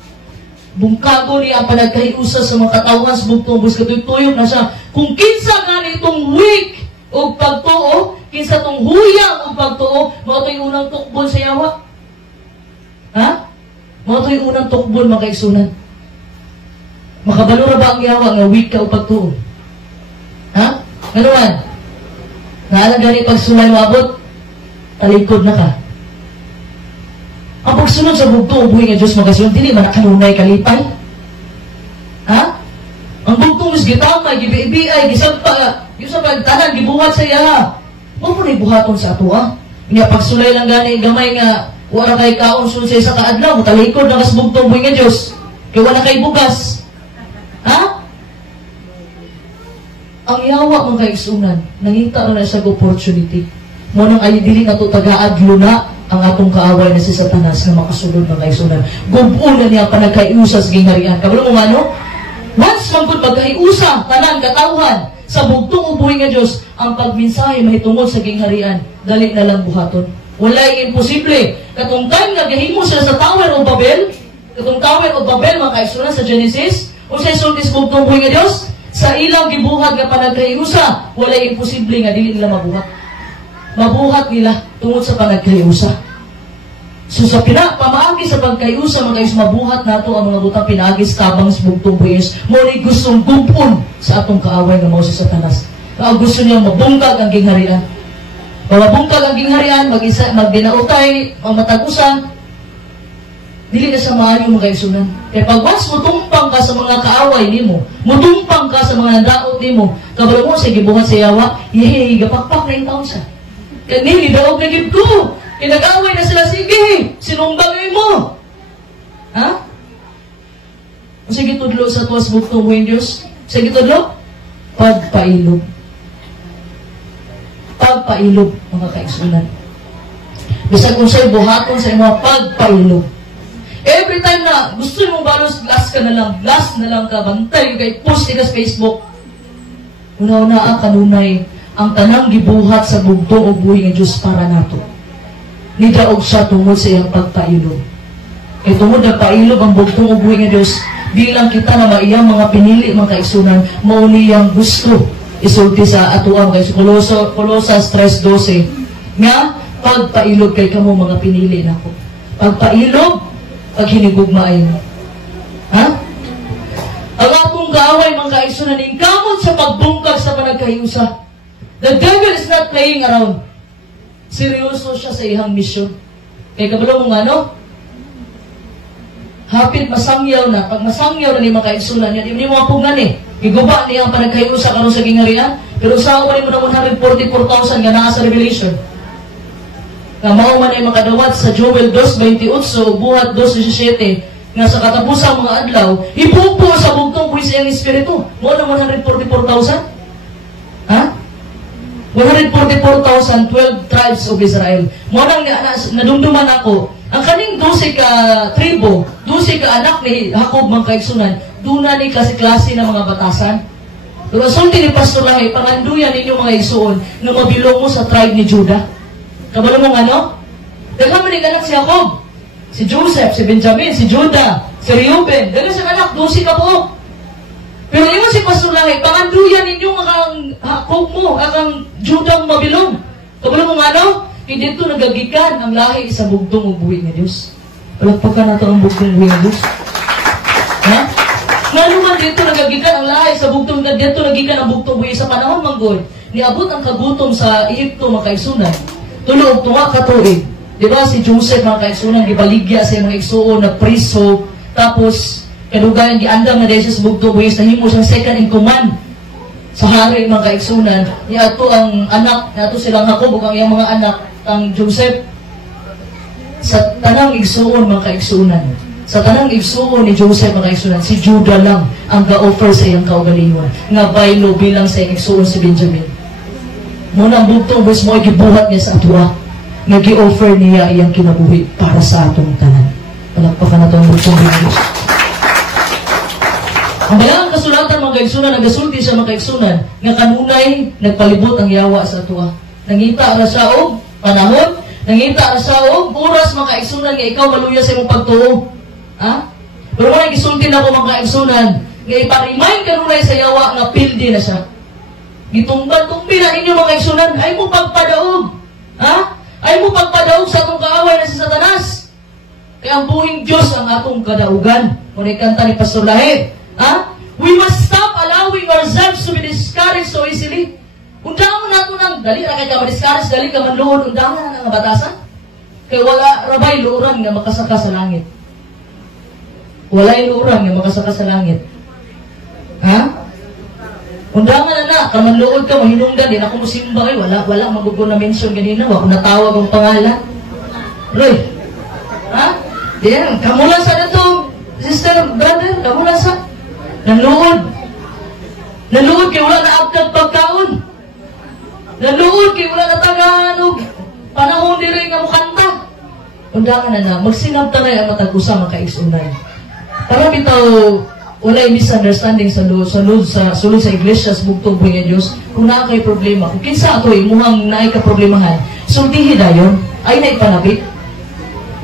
Bungkago niya ang panagkahiusa sa mga katawan sa bugtong bus katuyok na siya. Kung kinsa gani itong weak o pagtuo, kinsa itong huyang o pagtuo, mga ito yung unang tukbon sa yawa. Ha? Mga ito yung unang tukbon, mga kaigsunan. Makabalura ba ang yawa nga weak ka o pagtuo? Ha? Ganuman? Naalang gani pagsulay maabot, talikod na ka. Ang pagsunod sa bugtong buhay nga Diyos magasunod, dili man kanunay kalipay. Ha? Ang bugtong is gitamay, gibiibiyay, gisagpa, yung sa pagtanan, gibuhat sa iya. Huwag mo na ibuhaton sa ato, ha? Nga pagsulay lang gani, gamay nga, wala kay kaon sunsay sa kaadlaw, talikod na kas bugtong buhay nga Diyos. Kaya wala kay bugas. Ha? Ang yawa mong kaigsunan, nangita na sa opportunity. Munang ay dili na ito taga-adlo na ang atong kaaway na si Satanas na makasulod ng kaigsunan. Gubun na niya panagkaiusa sa gingharian. Kabalo mo ano? Once magkod magkaiusa, tanan, katawhan, sa bugtong ubuhay nga Diyos, ang pagminsahe mahitungod sa gingharian, dali na lang buhaton. Walay imposible. Katong time nga gahimo sila sa Tower of Babel, katong Tower of Babel, mga kaigsunan sa Genesis, o sa isultis bugtong ubuhay nga Diyos, sa ilang gibuhat nga panagkaiusa, walay imposible nga dili nila mabuhat. Mabuhat nila tungod sa panagkayusa. So sa pamaagi sa pagkayusa, mga kayus, mabuhat nato ang mga butang pinagis tabang sa bugtong buyes. Muli gustong gumpon sa atong kaaway nga mao si Satanas. Kaya gusto niya mabungkag ang gingharian. Mabungkag ang gingharian, magdinautay, mamatagusan, dili na sa maayo mga kaisunan. Kaya pag once mutumpang ka sa mga kaaway nimo, mutumpang ka sa mga nandaot nimo, kabalo mo sa gibuhat sa yawa, gapakpak na yung taon siya. Kanili, daog na gid ko. Kinag-away na sila, sige, sinumbagay mo. Ha? O sige tudlo sa tuwas bugtong mo yung Diyos. Sige tudlo, pagpailog. pagpailog, mga kaigsunan. Bisag kung sa'yo buhaton sa mga pagpailog. Every time na gusto mong balos, last na lang ka, bantay, kay post ka sa Facebook. Una-una ang kanunay, ang tanang gibuhat sa bugtong o buhi ng Diyos para nato. Nidaog siya tungod sa iyang pagpailog. Kaya tungod na pailog ang bugtong o buhi ng Diyos, bilang kita na maiyang mga pinili, mga kaigsunan, mauni ang gusto isulti sa atuang kay Colosas 3:12. Nga, pagpailog kay kamo mga pinili nako. Pagpailog, pag hinigugmain. Ha? Ang akong kaaway, mga kaigsunan, ingkamot sa pagbungkag sa panagkahiusa. The devil is not playing around. Seryoso siya sa ihang misyon. Kaya kabalo mo nga, no? Hapit masangyaw na. Pag masangyaw na ni mga kaigsunan, yan, yung mga pugan eh. Giguba niya ang panagkahiusa karon sa gingarian. Pero sa ako mo na 144,000 nga naa sa Revelation. Nga mauman ay makadawat sa Joel 2:28, buhat 2:17, nga sa katapusang mga adlaw, ipupo sa bugtong buwis ang Espiritu. Mo na 144,000? Ha? 144,000, 12 tribes of Israel. Mo nang nadumduman ako, ang kaning 12 ka tribo, 12 ka anak ni Jacob mga kaigsunan, duna ni klase-klase ng mga batasan. Pero sulti ni Pastor Lahi, panganduyan ninyo mga igsuon na mabilong mo sa tribe ni Judah. Kabalo mo nga, no? Daghang man anak si Jacob, si Joseph, si Benjamin, si Judah, si Reuben. Daghang sa anak, 12 ka po. Pero yun si Pastor Lahi, panganduyan ninyo ang Jacob mo, ang Judah mabilong. Kabalo mo nga, no? Hindi ito nagagikan ang lahi sa bugtong ubuhi ng Diyos. Palagpakan nato ang bugtong ubuhi ng Diyos. Ha? Nga naman dito nagagikan ang lahi sa bugtong, dito nagikan ang bugtong ubuhi sa panahon manggol. Niabot ang kagutom sa Egypto, mga kaigsunan. Tulog, tunga katuig. Diba si Joseph, mga kaigsunan, gibaligya sa mga igsuon na priso, tapos kadugayan giandam na dahil sa bugtong ubuhi, nahimo siyang second in command sa hari, mga kaigsunan. Niato ang anak, nato silang Jacob, ang iyang mga anak, ang Joseph. Sa tanang igsuon, mga kaigsunan, sa tanang igsuon ni Joseph, mga kaigsunan, si Judah lang ang ga-offer sa iyang kaugalingon, nga baylo bilang sa iyang igsuon si Benjamin. Muna ang bugtong bus mo, gibuhat niya sa atwa, nga gi-offer niya iyang kinabuhi para sa atong tanan. Palagpakan na ito ang bugtong Diyos. Ang dalang kasulatan, mga kaigsunan, nagasulti sa mga kaigsunan, nga kanunay, nagpalibot ang yawa sa atwa. Nangita ra siya og panahon, nangita ra siya og oras, mga kaigsunan, nga ikaw maluya sa imong pagtuo. Ha? Pero kung nagisulti na ko, mga kaigsunan, nga ipa-remind kanunay sa yawa, nga pildi na siya. Gitungban-tungbi na ninyo, mga kaigsunan, ay mo pagpadaog. Ha? Ay mo pagpadaog sa atong kaaway na si Satanas. Kaya ang buhing Diyos ang atong kadaugan. Kung ikanta ni Pastor Lahi. Ha? We must stop allowing ourselves to be discouraged so easily. Undangan nato nang, dali na kaya ka ma-discourage, dali ka manluhod, undangan na nga batasan. Kaya wala rabay luuran nga makasaka sa langit. Wala yung luuran nga makasaka sa langit. Ha? Undangan na, kamanluod ka, mahinungdan, din ako musimba, wala magugo na mention ganina, wala ko natawag ang pangalan. Roy, ha? Yan, kamulan sa na to, sister, brother, kamulan sa? Nanluod. Nanluod kay wala na agkag pagkaon. Nanluod kay wala na taganog. Panahon diri nga mukanta. Undangan na, magsinab tanay ang matag-usa makaigsunay. Para bitaw, wala yung misunderstanding sa sulod sa iglesia, sa bugtong buhay ng Diyos, kung na kay problema, kung kinsa ito imuhang naay ka problemahan, sultihi dayon, ay naipanabit.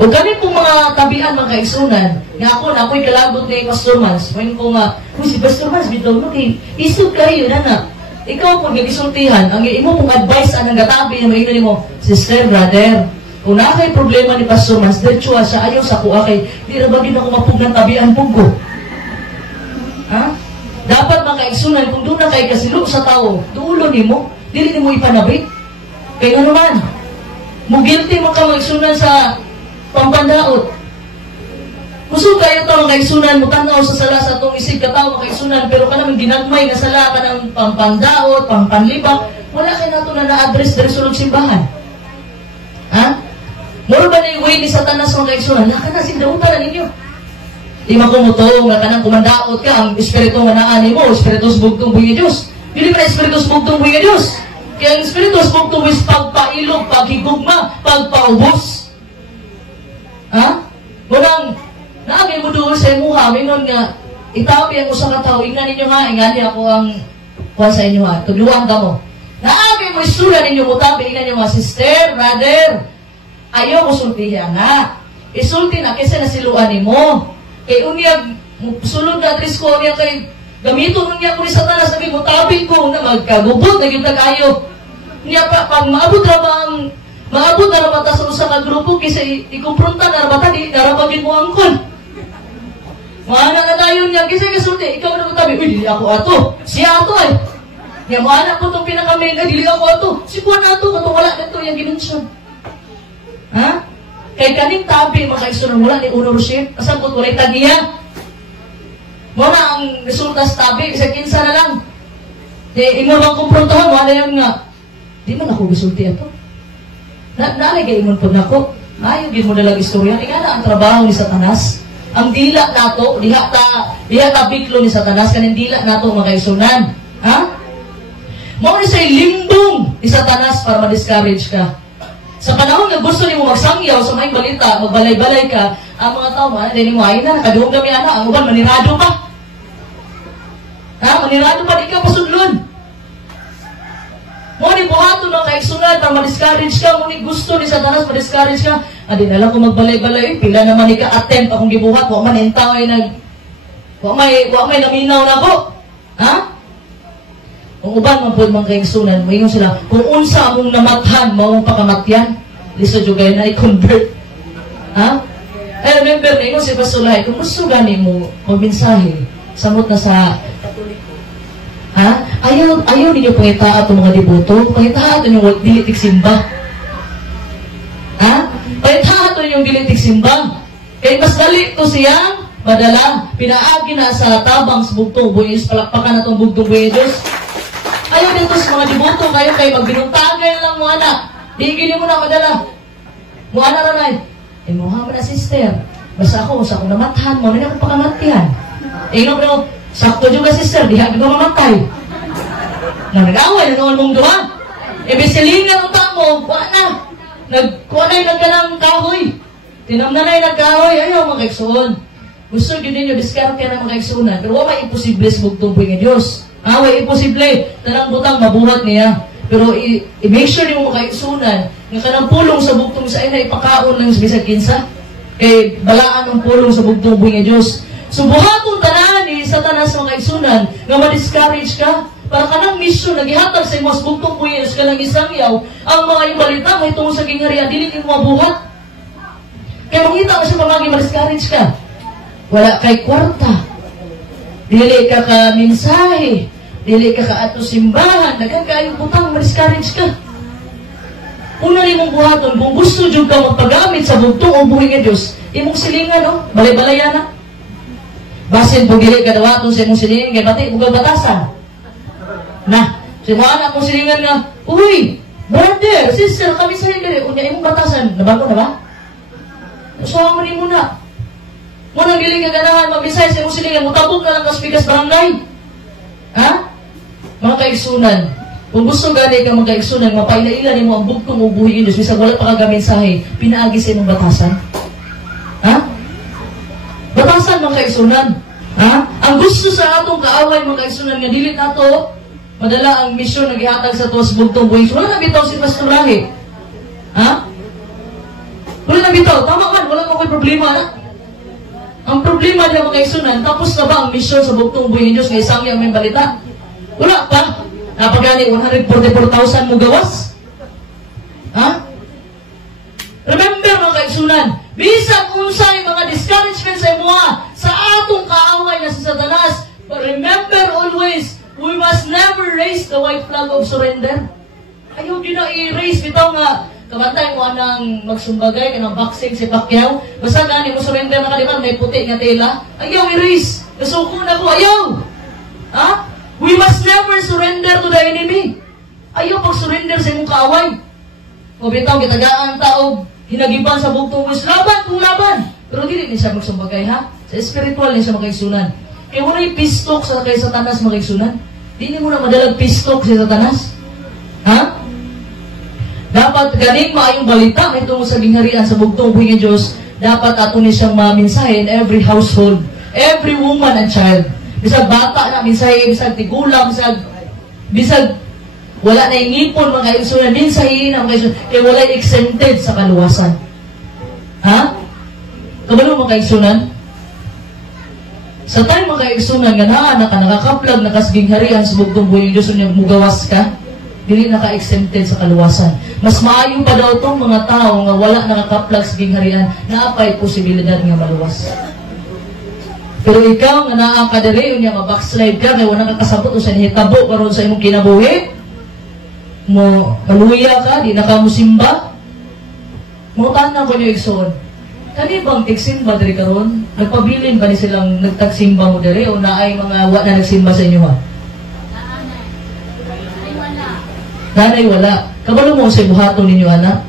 O ganit pong mga tabian, mga kaigsunan, nga ako'y kalabot ni Pastor Mans, ngayon ko nga, kung si Pastor Mans, bitaw mo kay, isog kayo na. Ikaw po, nagisultihan, ang imo pong advice, anang gatabi na mainon mo, sister, brother, kung na kay problema ni Pastor Mans, diretso siya, ayaw sa kuha kay, di na ba din ako mapugnan tabian po ko. Ha? Dapat mga kaigsunan, kung doon na kay kasilo sa tao, tuulo ni mo, dili mo ipanabit. Kaya nga naman, mugilty mo ka maigsunan sa pampandaot. Gusto kayo ito mga kaigsunan, mo tanaw sa sala sa itong isig katao mga kaigsunan, pero ka naman ginagmay na sala ka ng pampandaot, pampanlibak, wala kayo na ito na na-address dari sulog simbahan. Ha? Moro ba na yung way ni Satanas mga kaigsunan? Naka na sindautan na ninyo. Di makumuto, nga kanang kumandaot ka, ang espiritu nga naani mo, espiritu sa bugtong buhay ng Diyos. Dili ba na espiritu sa bugtong buhay ng Diyos? Kaya ang Espiritu sa bugtong is pagpailog, paghigugma, pagpaubos. Ha? Walang, naagay mo doon sa imuha, mingon nga, itabi ang usa ka tao, ingnan ninyo ha, ingani ako ang kuha sa inyo ha, tugluan ka mo. Naagay mo isura ninyo mo tabi, ingnan nyo nga, sister, brother, ayaw ko sultihan ha. Isulti na, kaysa nasiluan ni mo. Kay unyag, sulod na address ko, unyag kay, gamito nun niya ko ni Satanas, sabi mo, tabi ko na magkagubot, naging kayo. Niya pa, pag maabot na naman ta sa usa ka grupo, kaysa ikumpronta na naman ta, di narapagin mo ang kon. Maana na tayo niya, kaysa kasulti, ikaw na tabi, uy, dili ako ato. Siya ato eh. Niya, maana po itong pinakamain, dili ako ato. Si Juan ato, katong wala na ito, yung ginunsyon. Ha? Kay kaning tabi, mga isunang wala ni Uno Roship, kasangkot walay tagiya. Muna ang resulta sa tabi, isa kinsa na lang. Imo bang kumprontahan, wala yan nga. Di man ako gisulti ato. Nalagay imon po na ko. Ayaw, di mo nalang istorya. Ika na ang trabaho ni Satanas. Ang dila nato, diha ta biklo ni Satanas, kaning dila nato makaisunan. Ha? Mao ni say limbong ni Satanas para ma-discourage ka. Sa panahon na gusto ni mo magsangyaw sa may balita, magbalay-balay ka, ang mga tao, hindi mo ay na, nakaduhong kami ana, ang uban, manirado pa. Ha? Manirado pa, di ka pasudlon. Muni buhato ng kaigsunan para ma-discourage ka, muni gusto ni Satanas ma-discourage ka. Adi na lang kung magbalay-balay, pila naman ni ka-attempt akong gibuhat, wa man entaway wa may naminaw na ko. Ha? Kung uban man po mga kaigsunan, mayon sila, kung unsa among namathan, mawang pakamatyan, liso jugay na i-convert. Ha? I remember na yun si Pasulahay, kung gusto gani mo magmensahe, samot na sa ha? Ayaw ninyo pangitaat ang mga devoto. Pangitaat ang yung dilitig simba. Ha? Pangitaat ang yung dilitig simba. Kaya mas dali ko siyang madala. Pinaagi na sa tabang sa bugtong buyos. Palakpakan na itong bugtong buyos. Ayaw dito sa mga devoto. Kayo magbinutagay lang mo anak. Digili mo na madala. Mo anak ranay. Muhammad na sister. Basta ako namathan mo. Hindi ako pakamatyan. Bro, sakto juga sister, diha juga mamatay. Nag-away, nanoon mong duwa. Ibisilingan ang tamo, kuha na. Kuha na yung nagkanang kahoy. Tinamna na yung nagkahoy, ayaw mga kaigsoon. Gusto yun ninyo, diskarte na mga kaigsunan. Pero wala imposible sa bugtong ng Diyos. Wala imposible. Tanang butang, mabuhat niya. Pero i-make sure yung mga kaigsunan, nga kanang pulong sa bugtong sa ina, ipakaon lang sa bisag kinsa. Kaya balaan ang pulong sa bugtong ng Diyos. So buhatong tanan ni Satanas mga kaigsunan nga ma-discourage ka para kanang misyon nagihatag sa imong bugtong buyos ka lang isangyaw ang mga ibalita may tungod sa gingharian dili mo mabuhat. Kaya mangita ka siya pamagi ma-discourage ka. Wala kay kwarta. Dili ka mensahe, dili ka ato simbahan, daghang kaayo butang ma-discourage ka. Una ni mong buhaton kung gusto jud ka magpagamit sa bugtong o buhi nga Dios, imong silingan no, balay-balayan na. Basin po gili kadawaton sa imong silingan, kaya pati ugal batasan. Na, si mga anak mong silingan nga, uy, brother, sister, kami sa'yo gili, unya imong batasan, nabago na ba? Usawa mo rin muna. Muna gili ka ganahan, mabisay sa imong silingan, mutabog na lang kaspigas barangay. Ha? Mga kaigsunan, kung gusto gani ka mga kaigsunan, mapailailan mo ang bugtong ubuhin Diyos, bisag wala pa kagamensahe, pinaagi sa imong batasan. Ha? Batasan mga kaigsunan. Ha? Ang gusto sa atong kaaway mga kaigsunan nga dili nato madala ang misyon na gihatag sa tuwas bugtong buhis. Wala na bitaw si Pastor Rahi. Ha? Wala na bitaw. Tama man, wala ko problema na. Ang problema nila mga kaigsunan, tapos na ba ang misyon sa bugtong buhis Diyos nga isang yung may balita? Wala pa. Napagani 144,000 mo gawas. Ha? Remember mga kaigsunan, bisag unsay mga discouragement sa imuha sa atong kaaway na si Satanas, but remember always, we must never raise the white flag of surrender. Ayaw din na i-raise bitaw nga kamantay mo anang magsumbagay kanang boxing si Pacquiao. Basta gani mo surrender na kaliman may puti nga tela. Ayaw i-raise. Kasuko na ko, ayaw. Ha? We must never surrender to the enemy. Ayaw pag-surrender sa imong kaaway. O bitaw gitagaan tao hinagiban sa bugtong Diyos, laban kung laban. Pero hindi siya magsumbagay, ha? Sa spiritual niya siya makaigsunan. Kaya mo na yung pistok sa kay Satanas makaigsunan. Hindi mo na madalag pistok si Satanas. Ha? Dapat ganing maayong balita may tungo sa gingharian sa bugtong buhi nga Dios, dapat ato ni siyang maminsahe in every household, every woman and child. Bisag bata na minsahe, bisag tigulang, bisag wala na ingipon mga igsunan, minsahe na mga igsunan, kaya wala exempted sa kaluwasan. Ha? Kabalo mga igsunan? Sa tayo mga igsunan nga naa ka nakakaplag nakasgingharian sa bugtong buhi nga Dios unya mugawas ka, dili naka-exempted sa kaluwasan. Mas maayo pa daw itong mga tao nga wala nakakaplag sa gingharian na apay posibilidad nga maluwas. Pero ikaw nga naa ka diri unya ma-backslide ka kay wala ka kasabot o sa hitabo karon sa imong kinabuhi, mo kaluya ka, di na ka musimba. Mo tanan ko niyo igsoon. Kani bang tigsimba diri karon? Nagpabilin ba ni silang nagtagsimba mo diri o naay mga wa na nagsimba sa inyo ha? Nanay wala. Kabalo mo sa buhaton ninyo, anak?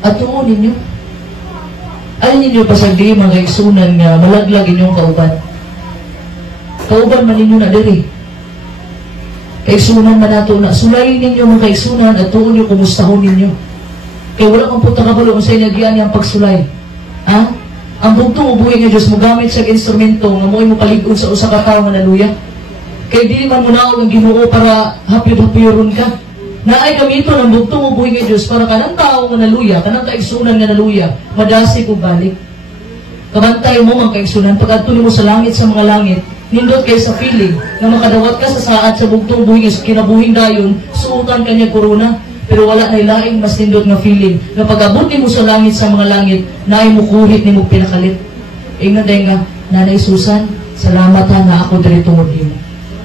At tuon ninyo. Ay ninyo pasagdi mga igsunan nga malaglag inyong kauban. Kauban man ninyo na diri. Kaigsunan man nato na. Sulayin ninyo mga kaigsunan at tuon nyo kumustahon ninyo. Kaya wala kang punta kabalo kung sa'yo nagyan niyang pagsulay. Ha? Ang bugtong ubuhin nga Diyos mo gamit sa instrumento nga mo'y mo palig-on sa usa ka tao nga naluya. Kaya di man mo naog ang Ginoo para hapyod-hapyoron ka. Na ay gamito ng bugtong ubuhin nga Diyos para kanang tao nga naluya, kanang kaigsunan nga naluya, madasi ko balik. Kabantay mo mga kaigsunan, pag mo sa langit sa mga langit, nindot kayo sa feeling, na makadawat ka sa saad sa bugtong ubuhin nga kinabuhing dayon, suutan kanya korona, pero wala na ilaing mas nindot nga feeling, na pag-abot mo sa langit sa mga langit, na ay mukuhit ni mo pinakalit. Ingnan dahil nga, Nanay Susan, salamat ha na ako dali tungod mo.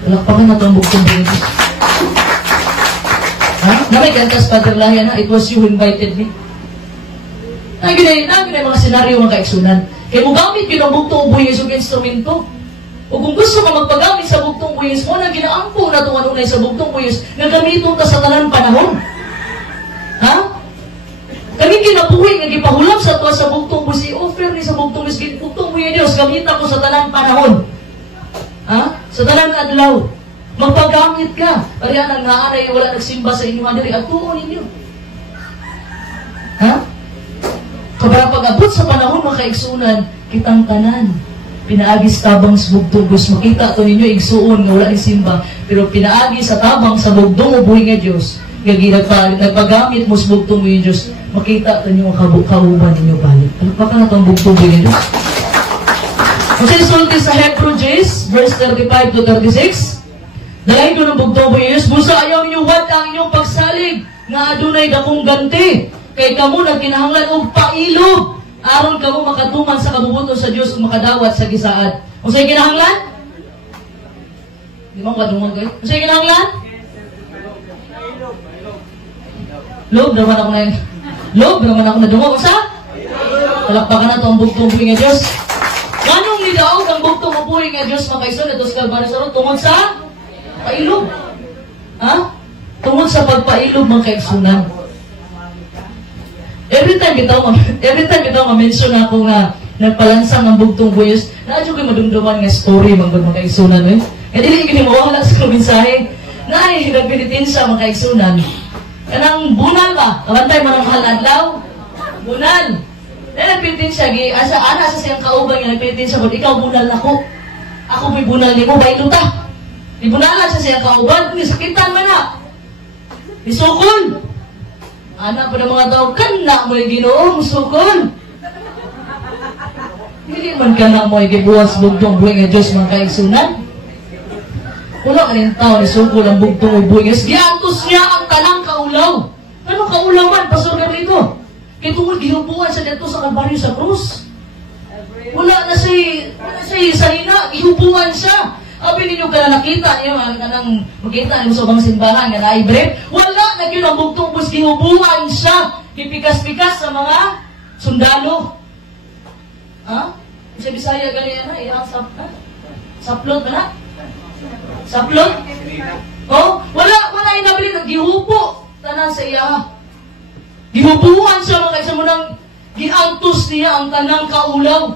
Walakpakan na ito ang bugtong ubuhin nga Diyos. Namay kantas Father Lahian na, it was you who invited me. Naginay mga senaryo mga kaigsunan. Kaya mo gamit yun ang bugtong ubuyis o instrumento. O kung gusto ka magpagamit sa bugtong ubuyis mo, na ginaampo na itong anunay sa bugtong ubuyis, na gamiton ka sa tanan panahon. Ha? Kami kinabuhi nga gipahulap sa tuwa sa bugtong ubuyis, i-offer ni sa bugtong ubuyis Diyos, gamitan ko sa tanan panahon. Ha? Sa tanan adlaw. Magpagamit ka. Kaya nang naanay wala nagsimba sa inyo diri at tuon ninyo. Ha? Kapag pag-abot sa panahon mga kaigsunan, kitang tanan. Pinaagi sa tabang sa bugtong Diyos. Makita to ninyo igsuon nga wala ni simba. Pero pinaagi sa tabang sa bugtong ubuhi nga Diyos. Kaya nagpagamit mo sa bugtong ubuhi nga Diyos. Makita to ninyo ang kauban ninyo balik. Baka na itong bugtong ubuhi nga Diyos. Kung sinisulti sa Hebrews, verse 35 to 36, dahil ko ng bugtong ubuhi nga Diyos, busa ayaw ninyo wad ang inyong pagsalig nga adunay dakong ganti. Kay kamo nagkinahanglan og pailog aron kamo makatuman sa kabubuton sa Dios ug makadawat sa gisaad. Unsay kinahanglan? Di mo kadungog kay. Unsay kinahanglan? Loob naman ako na. Loob naman ako na dungog sa? Palakpakan na to ang bugtong ubuhi nga Dios. Ganong nidaog ang bugtong ubuhi nga Dios mga kaigsoon atos kalbanos aron tungod sa pailog. Ha? Tungod sa pagpailog mga kaigsunan. Every time bitaw ma-mention ako nga nagpalansang ang bugtong buyos, naadyo ko'y madumduman nga story mga kaigsunan. Kaya dili ko mawala sa mensahe. Naay, nagpinitin sa mga kaigsunan. Kanang bunal ba? Kabantay mo ng mahal adlaw? Bunal. Nagpinitin siya, ana sa siyang kauban nga nagpinitin siya, ikaw bunal ako. Ako may bunal ni mo, bailo ta. Ibunalan sa siyang kauban, sakitan man na. Isukol. Anak pa ng mga tao, kana mo yung Ginoo, sukol. Hindi man kana mo yung gibuwas bugtong buhay nga Diyos mga kaigsunan. Wala kanin tao ni sukol ang bugtong buhay nga. Giantos niya ang kanang kaulaw. Anong kaulawan, Pastor Carlito? Kaya tungkol gihubuan siya dito sa Kalbaryo sa krus. Wala na siya salina, gihubuan siya. Abi ninyo ka na nakita niyo, kanang makita niyo sa bang simbahan nga na-break. Wala na yun ang bugtong bus, gihubuan siya. Kipikas-pikas sa mga sundalo. Ha? Sa Bisaya gali na, saplot ba na? Saplot? Oh, wala yung nabili, gihubo. Tanan sa iya. Gihubuan siya mga kaisa mo nang giantos niya ang tanang kaulaw.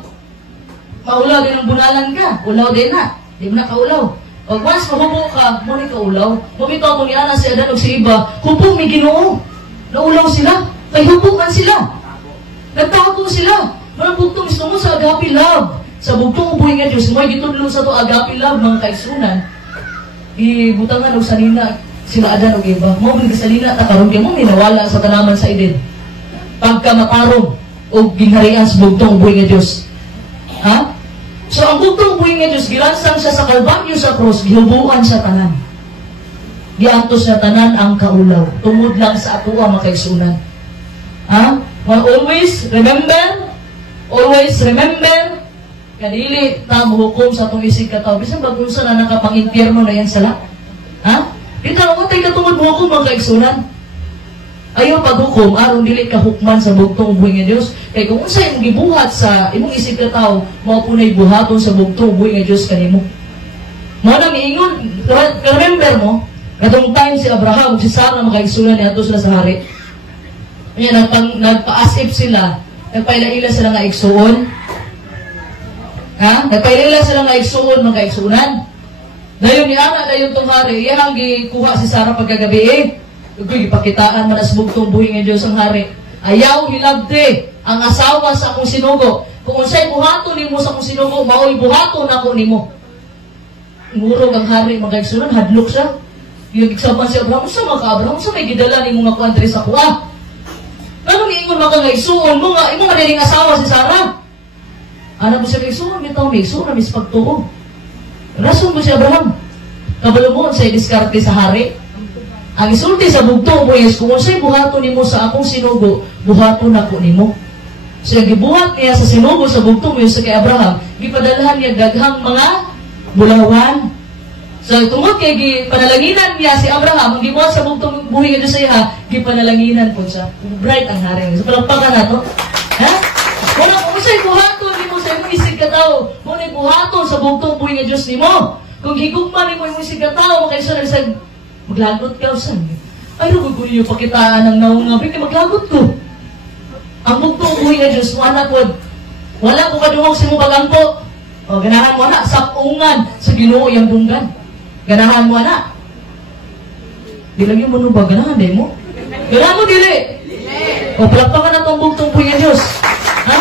Kaulaw din ang bunalan ka. Ulaw din na. Di mo na kaulaw. O Pag once mahubo ka, muna ka ulaw. Mamito ako ni Ana, si Adan o si Iba, hubong may Ginoo. Naulaw sila. Kay hubukan sila. Nagtago sila. Marang bugtong gusto mo sa agape love. Sa bugtong ubuhin nga Diyos, may gitudlo sa to agape love, mga kaigsunan. Ibutangan o sanina, sila Adan o Iba. Mo bin kasalina, takarong mo, may nawala sa tanaman sa Eden. Pagka matarong o ginharian sa bugtong ubuhin nga Diyos. Ha? So, ang bugtong ubuhin nga Diyos, gilansang siya sa Kalbaryo sa cross, gihubuan sa tanan. Giantos sa tanan ang kaulaw. Tungod lang sa ato ang makaigsunan. Ha? Always remember, kadili ta muhukom sa itong isig kataw. Bisan bagunsa na nakapang-impyerno na yan sala. Ha? Di ka naman tayo katungod muhukom mga kaigsunan. Ayaw paghukom, aron dili ka hukman sa bugtong ubuhin nga Diyos. Kaya kung unsa imong gibuhat sa imong isig kataw, mao punay buhaton sa bugtong ubuhin nga Diyos kanimo. Mo nang iingon, remember mo, katong time si Abraham, si Sarah makaigsunan niya ato sila sa hari. Kaya nagpa-asip sila, nagpaila-ila sila nga igsuon. Ha? Nagpaila-ila sila nga igsuon, mga kaigsunan. Dayon ni Ana, dayon tong hari, iyang gikuha si Sarah pagkagabi ipakitaan man as bugtong buhi nga Diyos ang hari. Ayaw hilabde ang asawa sa akong sinugo. Kung unsay buhaton nimo sa akong sinugo, mao'y buhaton ako nimo. Murog ang hari, mga kaigsunan, hadlok siya. Yung igsaban si Abraham, sa mga ka-Abraham, sa may gidala ni mga kuantri sa kuha. Anong iingon mga kaigsuon mo nga, imo nga dining asawa si Sarah. Ano mo siya kaigsuon, may taon kaigsuon, mis pagtuo. Rason mo si Abraham. Kabalo mo, sa'y diskarte sa hari. Ang isulti sa bugtong mo is, kung sa'y buhaton nimo sa akong sinugo, buhaton ako nimo. So, gibuhat niya sa sinugo sa bugtong mo sa kay Abraham, gipadalahan niya daghang mga bulawan. So, tungod kay panalanginan niya si Abraham, ang gibuhat sa bugtong buhi nga Diyos sa iya, gipanalanginan po siya. Bright ang hari. So, palagpakan na to. Ha? Kung sa'y buhaton nimo sa imong isig kataw, muna'y buhaton sa bugtong buhi nga Diyos nimo. Kung higugma nimo imong isig kataw, makaisunod sa maglagot ka, saan? Ay, rugod ko niyo pakitaan ng naungabi, kaya maglagot ko. Ang bugtong buhi nga Diyos, wala ko kaduhong sa imong pagangko. O, ganahan mo na, sapungan sa Ginoo yung dunggan. Ganahan mo na. Di lang yung manubag, ganahan, di mo? Ganahan mo, dili. O, palagpakan na itong bugtong buhi nga Diyos. Ha?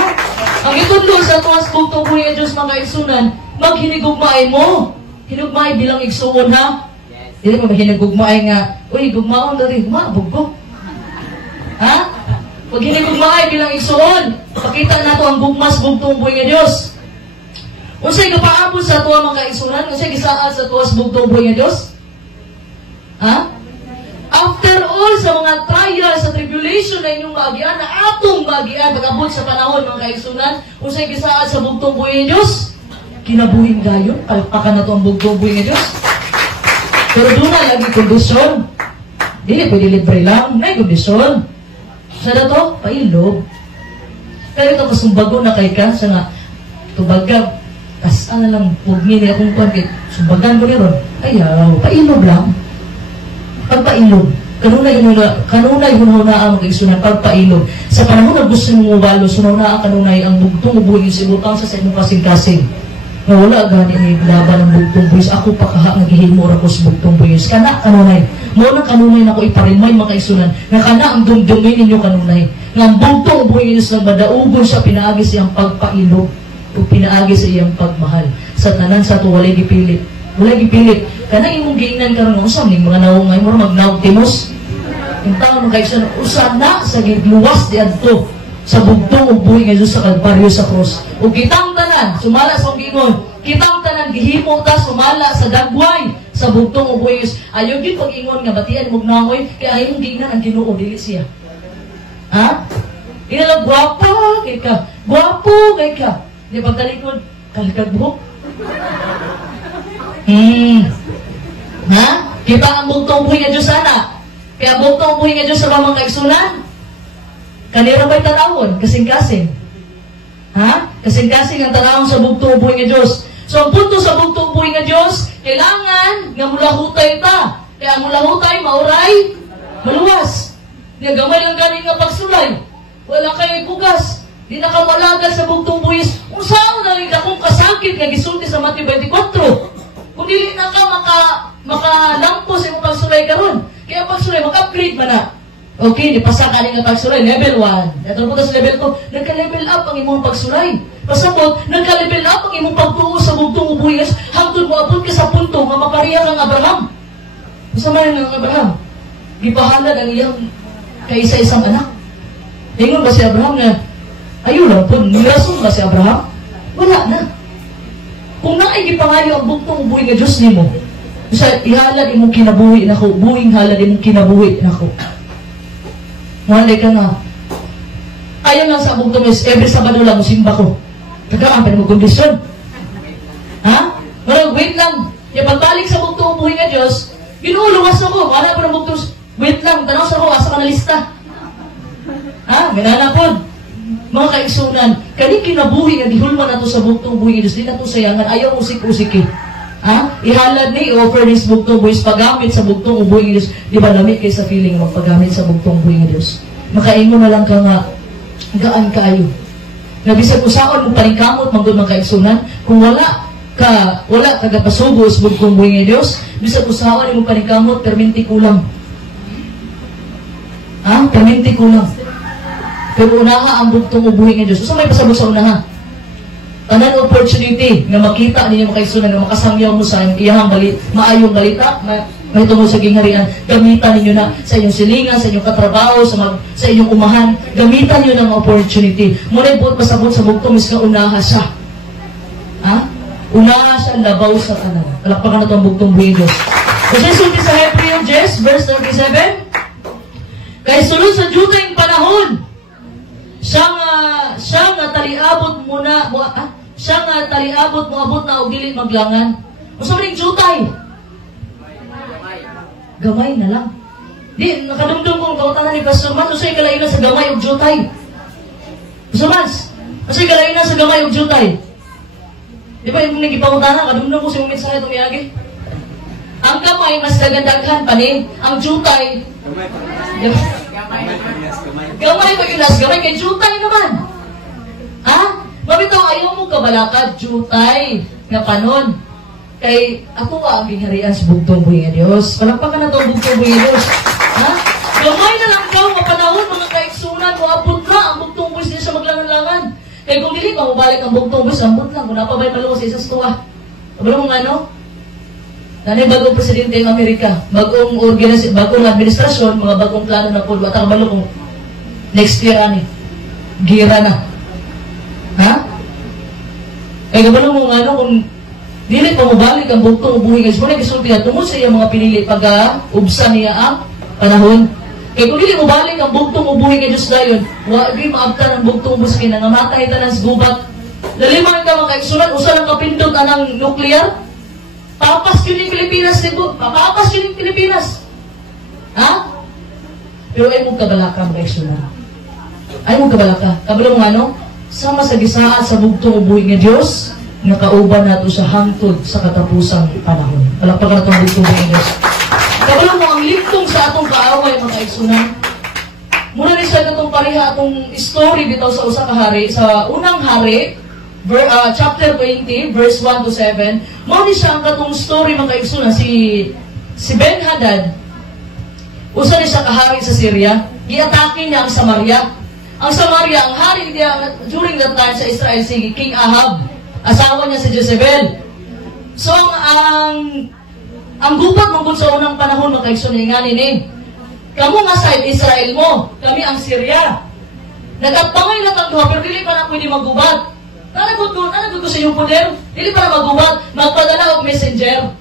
Ang itundol sa tuwas bugtong buhi nga Diyos, mga igsunan, maghinigugmaay mo. Hinugmaay bilang igsuon, ha? Hindi mo hinigugmaay nga, uy, gugmaon dali, gumabog ko. Ha? Pag hinigugmaay bilang igsuon, pakita na ito ang bugmas bugtong buhi nga Diyos. Unsay kapaabot sa tuwa mga igsunan, unsay gisaad sa tuwas bugtong buhi nga Diyos? Ha? After all, sa mga trial, sa tribulation na inyong maagian, na atong maagian, pag-abot sa panahon mga kaigsunan, unsay gisaad sa bugtong buhi nga Diyos? Kinabuhin gayon, kalpakan na ito ang bugtong buhi nga Diyos. Pero doon na lagi kondisyon. Dili, pwede libre lang. May kondisyon. Sa na to, pailog. Pero ito, kasumbago na kay ka, sa nga, tubaga, kas, lang, huwag nila akong kuwan, sumbagan ko niron. Ayaw, pailog lang. Pagpailog. Kanunay hunahunaan ang kaigsunan, pagpailog. Sa panahon na gusto mong ubalo, sunahunaan kanunay ang bugtong ubuhin si butang sa inyong kasing-kasing. Wala gani ni laban ng bugtong buhis. Ako pakaha nagihimo ra ko sa bugtong buhis. Kana kanunay. Mo na kanunay na ko iparimay mga kaigsunan. Nga kana ang dumdumin ninyo kanunay. Nga ang bugtong buhis na madaugon sa pinaagi sa iyang pagpailog o pinaagi sa iyang pagmahal. Sa tanan sa to walay gipilit. Walay gipilit. Kana imong giingnan karon usam ning mga naungay mo magnaog timos. Yung tao mga kaigsunan usana sa gidluwas di adto sa bugtong ubuhi nga Diyos sa Kalbaryo sa cross. O kitang tanan, sumala sa gingon, kitang tanan, gihimo ta, sumala sa dagway, sa bugtong ubuhi. Ayaw din pag-ingon nga, batian mong nangoy, kaya ayaw gingnan ang Ginoo, dili siya. Ha? Inalang, gwapo kay ka. Gwapo kay ka. Di pagtalikod, kalikag buhok. Ha? Kita ang bugtong ubuhi nga Diyos sana. Kaya bugtong ubuhi nga Diyos sa mamang kaigsunan. Kanira ba'y tanawon? Kasing-kasing. Ha? Kasing-kasing ang tanawon sa bugtong ubuhi nga Diyos. So, ang punto sa bugtong ubuhi nga Diyos, kailangan nga mulahutay ta. Kaya ang mulahutay, mauray, maluwas. Nga gamay lang galing nga pagsulay. Wala kayo ipugas. Di na ka malagal sa bugtong buhis. Kung saan na rin akong kasakit nga gisulti sa Matthew 24. Kung dili na ka makalampo sa imong pagsulay karon. Kaya pagsulay mag-upgrade man na. Okay, dipasa ka nga pagsulay level 1. Dato mo sa level 2, nagka-level up ang imong pagsulay. Pasabot, nagka-level up ang imong pagtuo sa bugtong ubuhi hangtod mo abot ka sa punto nga mapareha kang Abraham. Masama rin ang Abraham. Gipahalad ang iyang kaisa-isang anak. Ingon ba si Abraham na, ayaw lang po, nirason ba si Abraham? Wala na. Kung naay gipangayo ang bugtong ubuhi nga Diyos ni mo, sa ihalad imong kinabuhi na ko, buhing halad imong kinabuhi na ko. Malay ka nga, ayaw lang sa bugtong is, every Sabado lang, simba ko. Tagaan pa mo kondisyon. Ha? Well, wait lang. Yung pagbalik sa bugtong ubuhi nga Diyos, binuluwas ako. Wala po ng bugtong, wait lang, tanaw sa ko, asa ka na lista. Ha? Minana po. Mga kaigsunan, kani kinabuhi nga dihulman nato sa bugtong buhi nga Diyos, di nato sayangan, ayaw usik-usik eh. Ha? Ihalad ni, offer ni sa bugtong buhi, paggamit sa bugtong buhi nga Diyos, di ba lamig kayo sa feeling magpagamit sa bugtong buhi nga Diyos. Makaingon na lang ka nga, gaan kaayo. Nabisag usaon mo paningkamot, manggod mga kaigsunan, kung wala kagapasubo sa bugtong buhi nga Diyos, bisag usaon mo paningkamot, perminti kulang. Ha? Perminti kulang. Pero unaha ang bugtong ubuhi nga Diyos. So may pasabot sa unaha. Tanan opportunity nga makita ninyo makaisunan, nga makasangyaw mo sa iyahang maayong balita, may tungkol sa gingharian, gamitan ninyo na sa inyong silingan, sa inyong katrabaho, sa inyong umahan, gamitan nyo ng opportunity. Muna po pasabot sa bugtong is nga unaha siya. Ha? Unaha siya, labaw sa tanan. Kalakpakan na ito ang bugtong buhi Diyos. Kasi sulti sa Hebrew 10, verse 37, kay sulod sa jutay panahon, siya nga taliabot mo na, siya nga taliabot mo abot na og dili maglangan. Usa ring jutay. Gamay na lang. Di nakadumdum kong kautanan ni Pastor Man, usay kalaina sa gamay og jutay. Pastor Mas, usay kalaina sa gamay og jutay. Di ba yung nagipangutanan, kadumdum ko sa yung mensahe tumiyagi. Ang gamay mas dagandaghan pa ni, ang jutay. Gamay ba yun? Gamay kay jutay naman. Ha? Mabitaw, ayaw mo kabalakad, jutay nga panon. Kay ako ang gingharian sa bugtong buhi nga Diyos. Palakpakan na ito ang bugtong buhi nga Diyos. Ha? Gamay na lang daw, mapanahon, mga kaigsunan, maabot na ang bugtong buhi niya sa maglangan-langan. Kaya kung dili pa mabalik ang bugtong buhi, ambot lang. Kung napabay maluwas sa isang tuwa. Abang mga ano? Nanay bagong presidente ng Amerika, bagong administrasyon, mga bagong plano na po, batang balo kung next year ani, gira na. Ha? Kaya gabalo mo nga kung dili pa mabalik ang bugtong ubuhi nga Diyos, kung nag-isulti na tungod sa iya mga pinili pag-ubsa niya ang panahon. Kaya kung dili mabalik ang bugtong ubuhi nga Diyos dayon, wagi maabtan ang bugtong ubuhi nga nangamatay tanan sa gubat. Laliman ka mga kaigsunan, usa lang kapindot anang nuclear, papas yun yung Pilipinas, diba? Papas yun yung Pilipinas. Ha? Pero ay mong kabalaka, mga kaigsunan. Ay mong kabalaka. Kabalo mo ano? Sama sa gisaan sa bugtong ubuhi nga Diyos, nakauban nato sa hangtod sa katapusang panahon. Palakpakan na itong bugtong ubuhi nga Diyos. Kabalo mo ang lintong sa atong kaaway, mga kaigsunan. Muna rin sa itong pareha, atong story bitaw sa usa ka hari, sa unang hari, chapter 20, verse 1 to 7, mawin siya ang katong story mga kaigsunan, si Ben-Hadad, usa ni siya kahari sa Syria, iatake niya ang Samaria. Ang Samaria, ang hari niya during that time sa Israel, si King Ahab, asawa niya si Jezebel. So, ang gubat mangkod sa unang panahon, mga kaigsunan, nga nini, kamu nga side Israel mo, kami ang Syria. Nagkatangay na tagduha, pero dili pa na pwede magubat. Nanagot ko sa iyong poder, hindi para magubat, magpadala og messenger.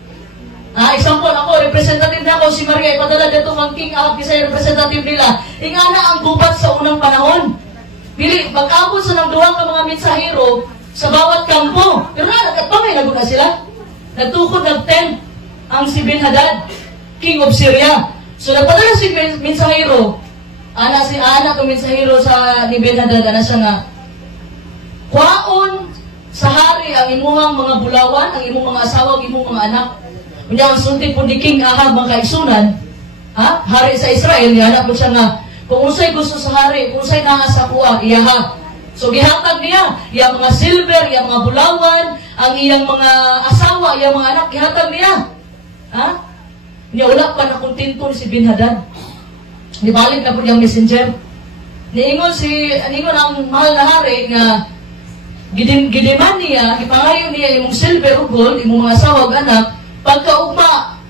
Example, ako, representative na ako, si Maria, ipadala dito ang King Ahab, kasi representative nila. Ingana ang gubat sa unang panahon. Pili, pag-abot sa ng duwang ka mga mensahero sa bawat kampo. Pero nagkatpamay, nagot na sila. Nagtukod, nag-tent ang si Ben-Hadad, King of Syria. So, nagpadala si mensahero, si anak ng mensahero sa ni Ben-Hadad, siya nga, kwaon sa hari ang imuhang mga bulawan, ang imong mga asawa, ang imong mga anak. Kunya ang sulti po ni King Ahab mga kaigsunan, hari sa Israel, ihanap mo siya nga, kung unsay gusto sa hari, kung unsay naa sa kuha, iyaha. So gihatag niya, iya mga silver, iya mga bulawan, ang iyang mga asawa, iyang mga anak, gihatag niya. Ha? Niya wala pa na kontento si Ben-Hadad. Nibalik na po niyang messenger. Niingon ang mahal na hari nga gidiman niya, ipangayon niya imong silver o gold, imong mga asawa o anak, pagkaugma,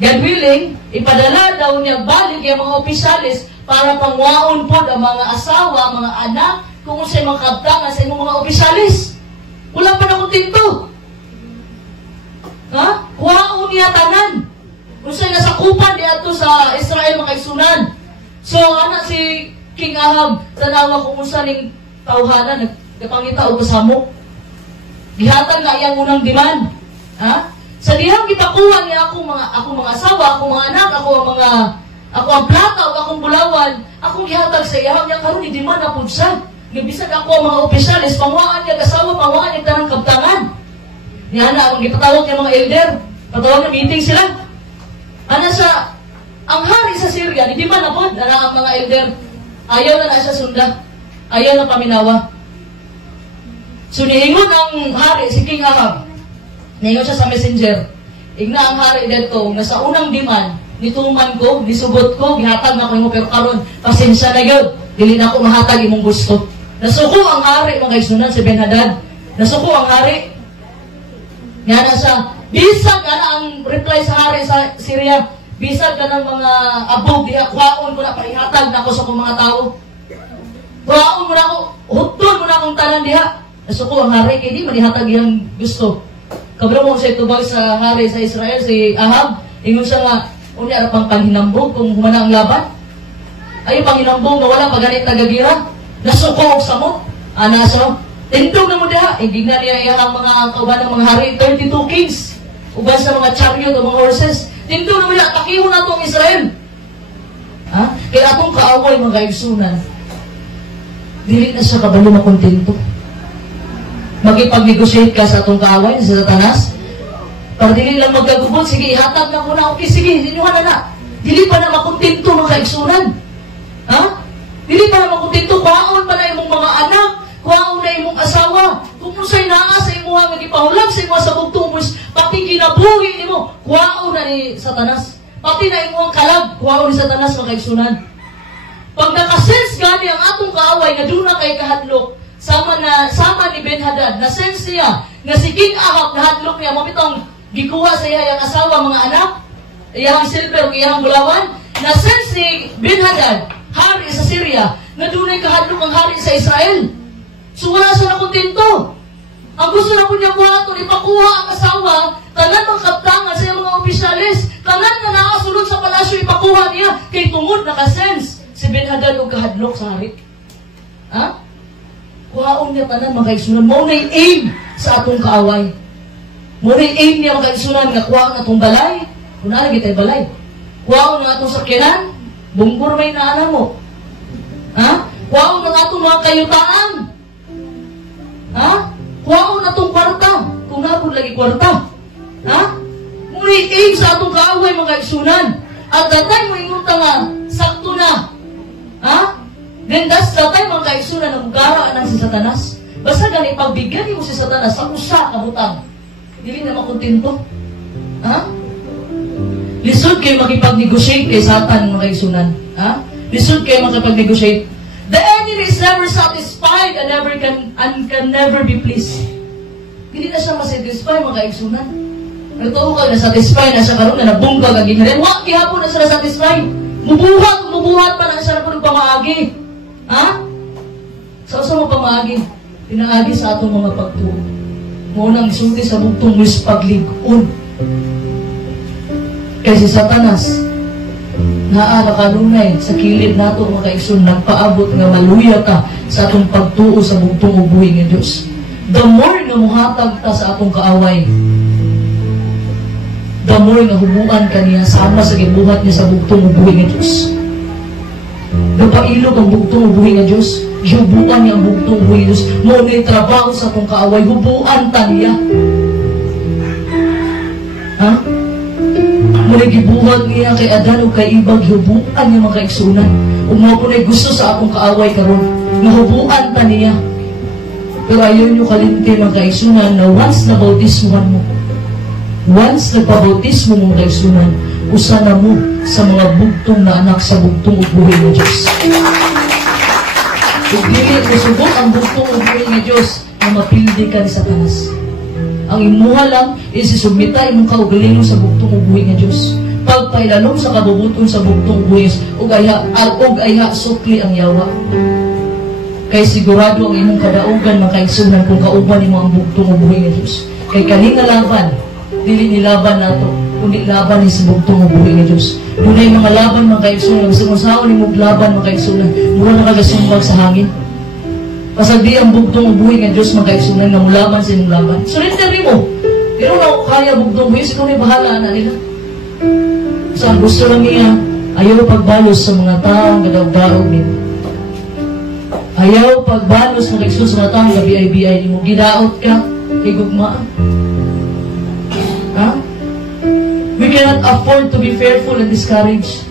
God willing, ipadala daw niya balik yung mga opisyalis para pangwaon po ang mga asawa, mga anak, kung sa mga kabtangan sa imong mga opisyalis. Wala pa na kontento. Ha? Waon niya tanan. Kung sa'yo nasakupan niya ito sa Israel makaisunan. So, anak si King Ahab, tanawa kung saan yung tauhanan, nagpangita o kasamok. Gihatag na iyang unang demand. Ha? Sa dihang gipakuha niya akong mga asawa, akong mga anak, ako ang plata, o akong bulawan, akong gihatag sa iyang niya, karoon ni demand na po siya. Gibisag ako ang mga opisyalis, pangwaan niya kasawa, pangwaan niya tanang kabtangan. Niya na, ang gipatawag niya mga elder, patawag na meeting sila. Ang hari sa Syria, di man na po, ang mga elder, ayaw na siya sunda, ayaw na paminawa. So, nihingon ang hari, si King Ahab, nihingon siya sa messenger, igna ang hari dito, na sa unang demand, nituman ko, nisugot ko, gihatag na ko yung pero karon, pasensya na yun, dili na ako mahatag imong gusto. Nasuko ang hari, mga isunan, si Ben-Hadad. Nasuko ang hari. Nga na siya, bisag ka na ang reply sa hari sa Syria, bisag ka ng mga abog, diha, kwaon ko na, paihatag na ako sa kong mga tao. Kwaon mo na ako, hutol mo na akong tanan diha. Nasuko ang hari, kaya di manihatag yung gusto. Kabro mo siya tubag sa hari sa Israel, si Ahab, ingon siya nga, unya na pang panghinambog kung humana ang laban. Ay, panghinambog na wala paganit na gagira. Nasuko og samot. Anaso, tindog na mo diha. Igignan niya ang mga kauban ng mga hari, 32 kings. Uban sa mga chariot o mga horses. Tindog na mo diha, takihon na itong Israel. Ha? Kaya atong kaaway mga kaigsunan, dili na siya kabalo makontento. Magipag-negotiate ka sa atong kaaway, sa Satanas, para dili lang magkagubot, sige, ihatag na muna, okay, sige, sinuhan na. Dili pa na makontento mga kaigsunan. Ha? Dili pa na makontento, kwaon pa na imong mga anak, kwaon na imong asawa, kung sa'y naa sa imuha, magipahulag sa imuha sa bugtungos, pati kinabuhi mo, kwaon na ni Satanas. Pati na imuhang kalag, kwaon ni Satanas mga kaigsunan. Pag nakasense gani ang atong kaaway, nga doon na kay kahadlok, sama ni Ben-Hadad, na-sense niya, na si King Ahab, nahadlok niya, mamitong gikuha sa iya yung asawa, mga anak, iyang silver, iyang bulawan, na-sense ni Ben-Hadad, hari sa Syria, na dunay kahadlok ang hari sa Israel. So wala siya na kontento. Ang gusto na po niya buhaton, ipakuha ang asawa, tanan ng kaptangan sa mga opisyalis, tanan na nakasulod sa palasyo, ipakuha niya, kay tungod nakasense si Ben-Hadad o kahadlok sa hari. Ha? Kuhaon niya tanan mga kaigsunan. Mo na aim sa atong kaaway. Mo na aim niya mga kaigsunan nga kuhaon na itong balay. Kung nalagi tayo balay. Kuhaon na itong sakyanan. Bungkur may naana mo. Ha? Kuhaon na itong mga kayutaan. Ha? Kuhaon na itong kwarta. Kung napod lagi kwarta. Ha? Mo na aim sa atong kaaway mga kaigsunan. At datay mo ingunta nga sakto na. Ha? Then that's the time mga kaigsunan na mugara ng si Satanas. Basta gani pagbigyan mo si Satanas sa usa ka butang. Dili na makontento. Ha? Lisod kayo makipag-negotiate kay Satan mga kaigsunan. Ha? Lisod kayo makipag-negotiate. The enemy is never satisfied and can never be pleased. Hindi na siya masatisfy mga kaigsunan. Nagtuo ka na satisfy na siya karoon na nabunggag ang ginharin. Wag kihapon na siya na satisfy. Mubuhat pa na siya na po pamaagi. Ha? Sa mo pamaagi, pinaagi sa atong mga pagtuo. Munang sulti sa bugtong wis paglig-on. Kaya si Satanas, naa kanunay sa kilid nato mga kaigsoon, nagpaabot nga maluya ta sa atong pagtuo sa bugtong ubuhi nga Diyos. The more nga muhatag ta sa atong kaaway, the more nga hubuan ka niya sama sa gibuhat niya sa bugtong ubuhi nga Diyos. Napailog ang bugtong ubuhi nga Diyos. Hubuan niya ang bugtong ubuhi nga Diyos. Ngunit trabaho sa itong kaaway, hubuan ta niya. Ha? Ngunit gibuhat niya kay Adan o kay Ibag, hubuan niya mga kaigsunan. Kung mga punay gusto sa akong kaaway karon, nahubuan ta niya. Pero ayaw nyo kalimti mga kaigsunan na once na bautismuhan mo, once nagpabautismo mo mga kaigsunan, usana mo sa mga bugtong na anak sa bugtong ubuhay ng Diyos. Kung dili mo subok ang bugtong ubuhay ng Diyos, na mapildi ka ni Satanas. Ang imuha lang is isumita imong kaugalingon sa bugtong ubuhay ng Diyos. Pagpailalom sa kabubuton sa bugtong ubuhay ug ayha sukli ang yawa. Kay sigurado ang imong kadaugan makaigsunan kung kauban nimo ang bugtong ubuhay ng Diyos. Kay kaning laban, dili nilaban nato, kundi laban ni sa bugtong ubuhay ng Diyos. Dunay mga laban makaigsunan, sa usaon nimo laban makaigsunan, mura na kagasumbag sa hangin. Pasag di ang bugtong ubuhay ng Diyos makaigsunan na mulaban sa imong laban. Surrender mo. Pero na kaya bugtong ubuhay, siguro may bahala na nila. So, ang gusto lang niya, ayaw pagbalos sa mga taong gadaw-daog nito. Ayaw pagbalos ng Diyos sa mga taong gabi-ay-biyay mo. Gidaot ka, igugmaan. Ha? We cannot afford to be fearful and discouraged.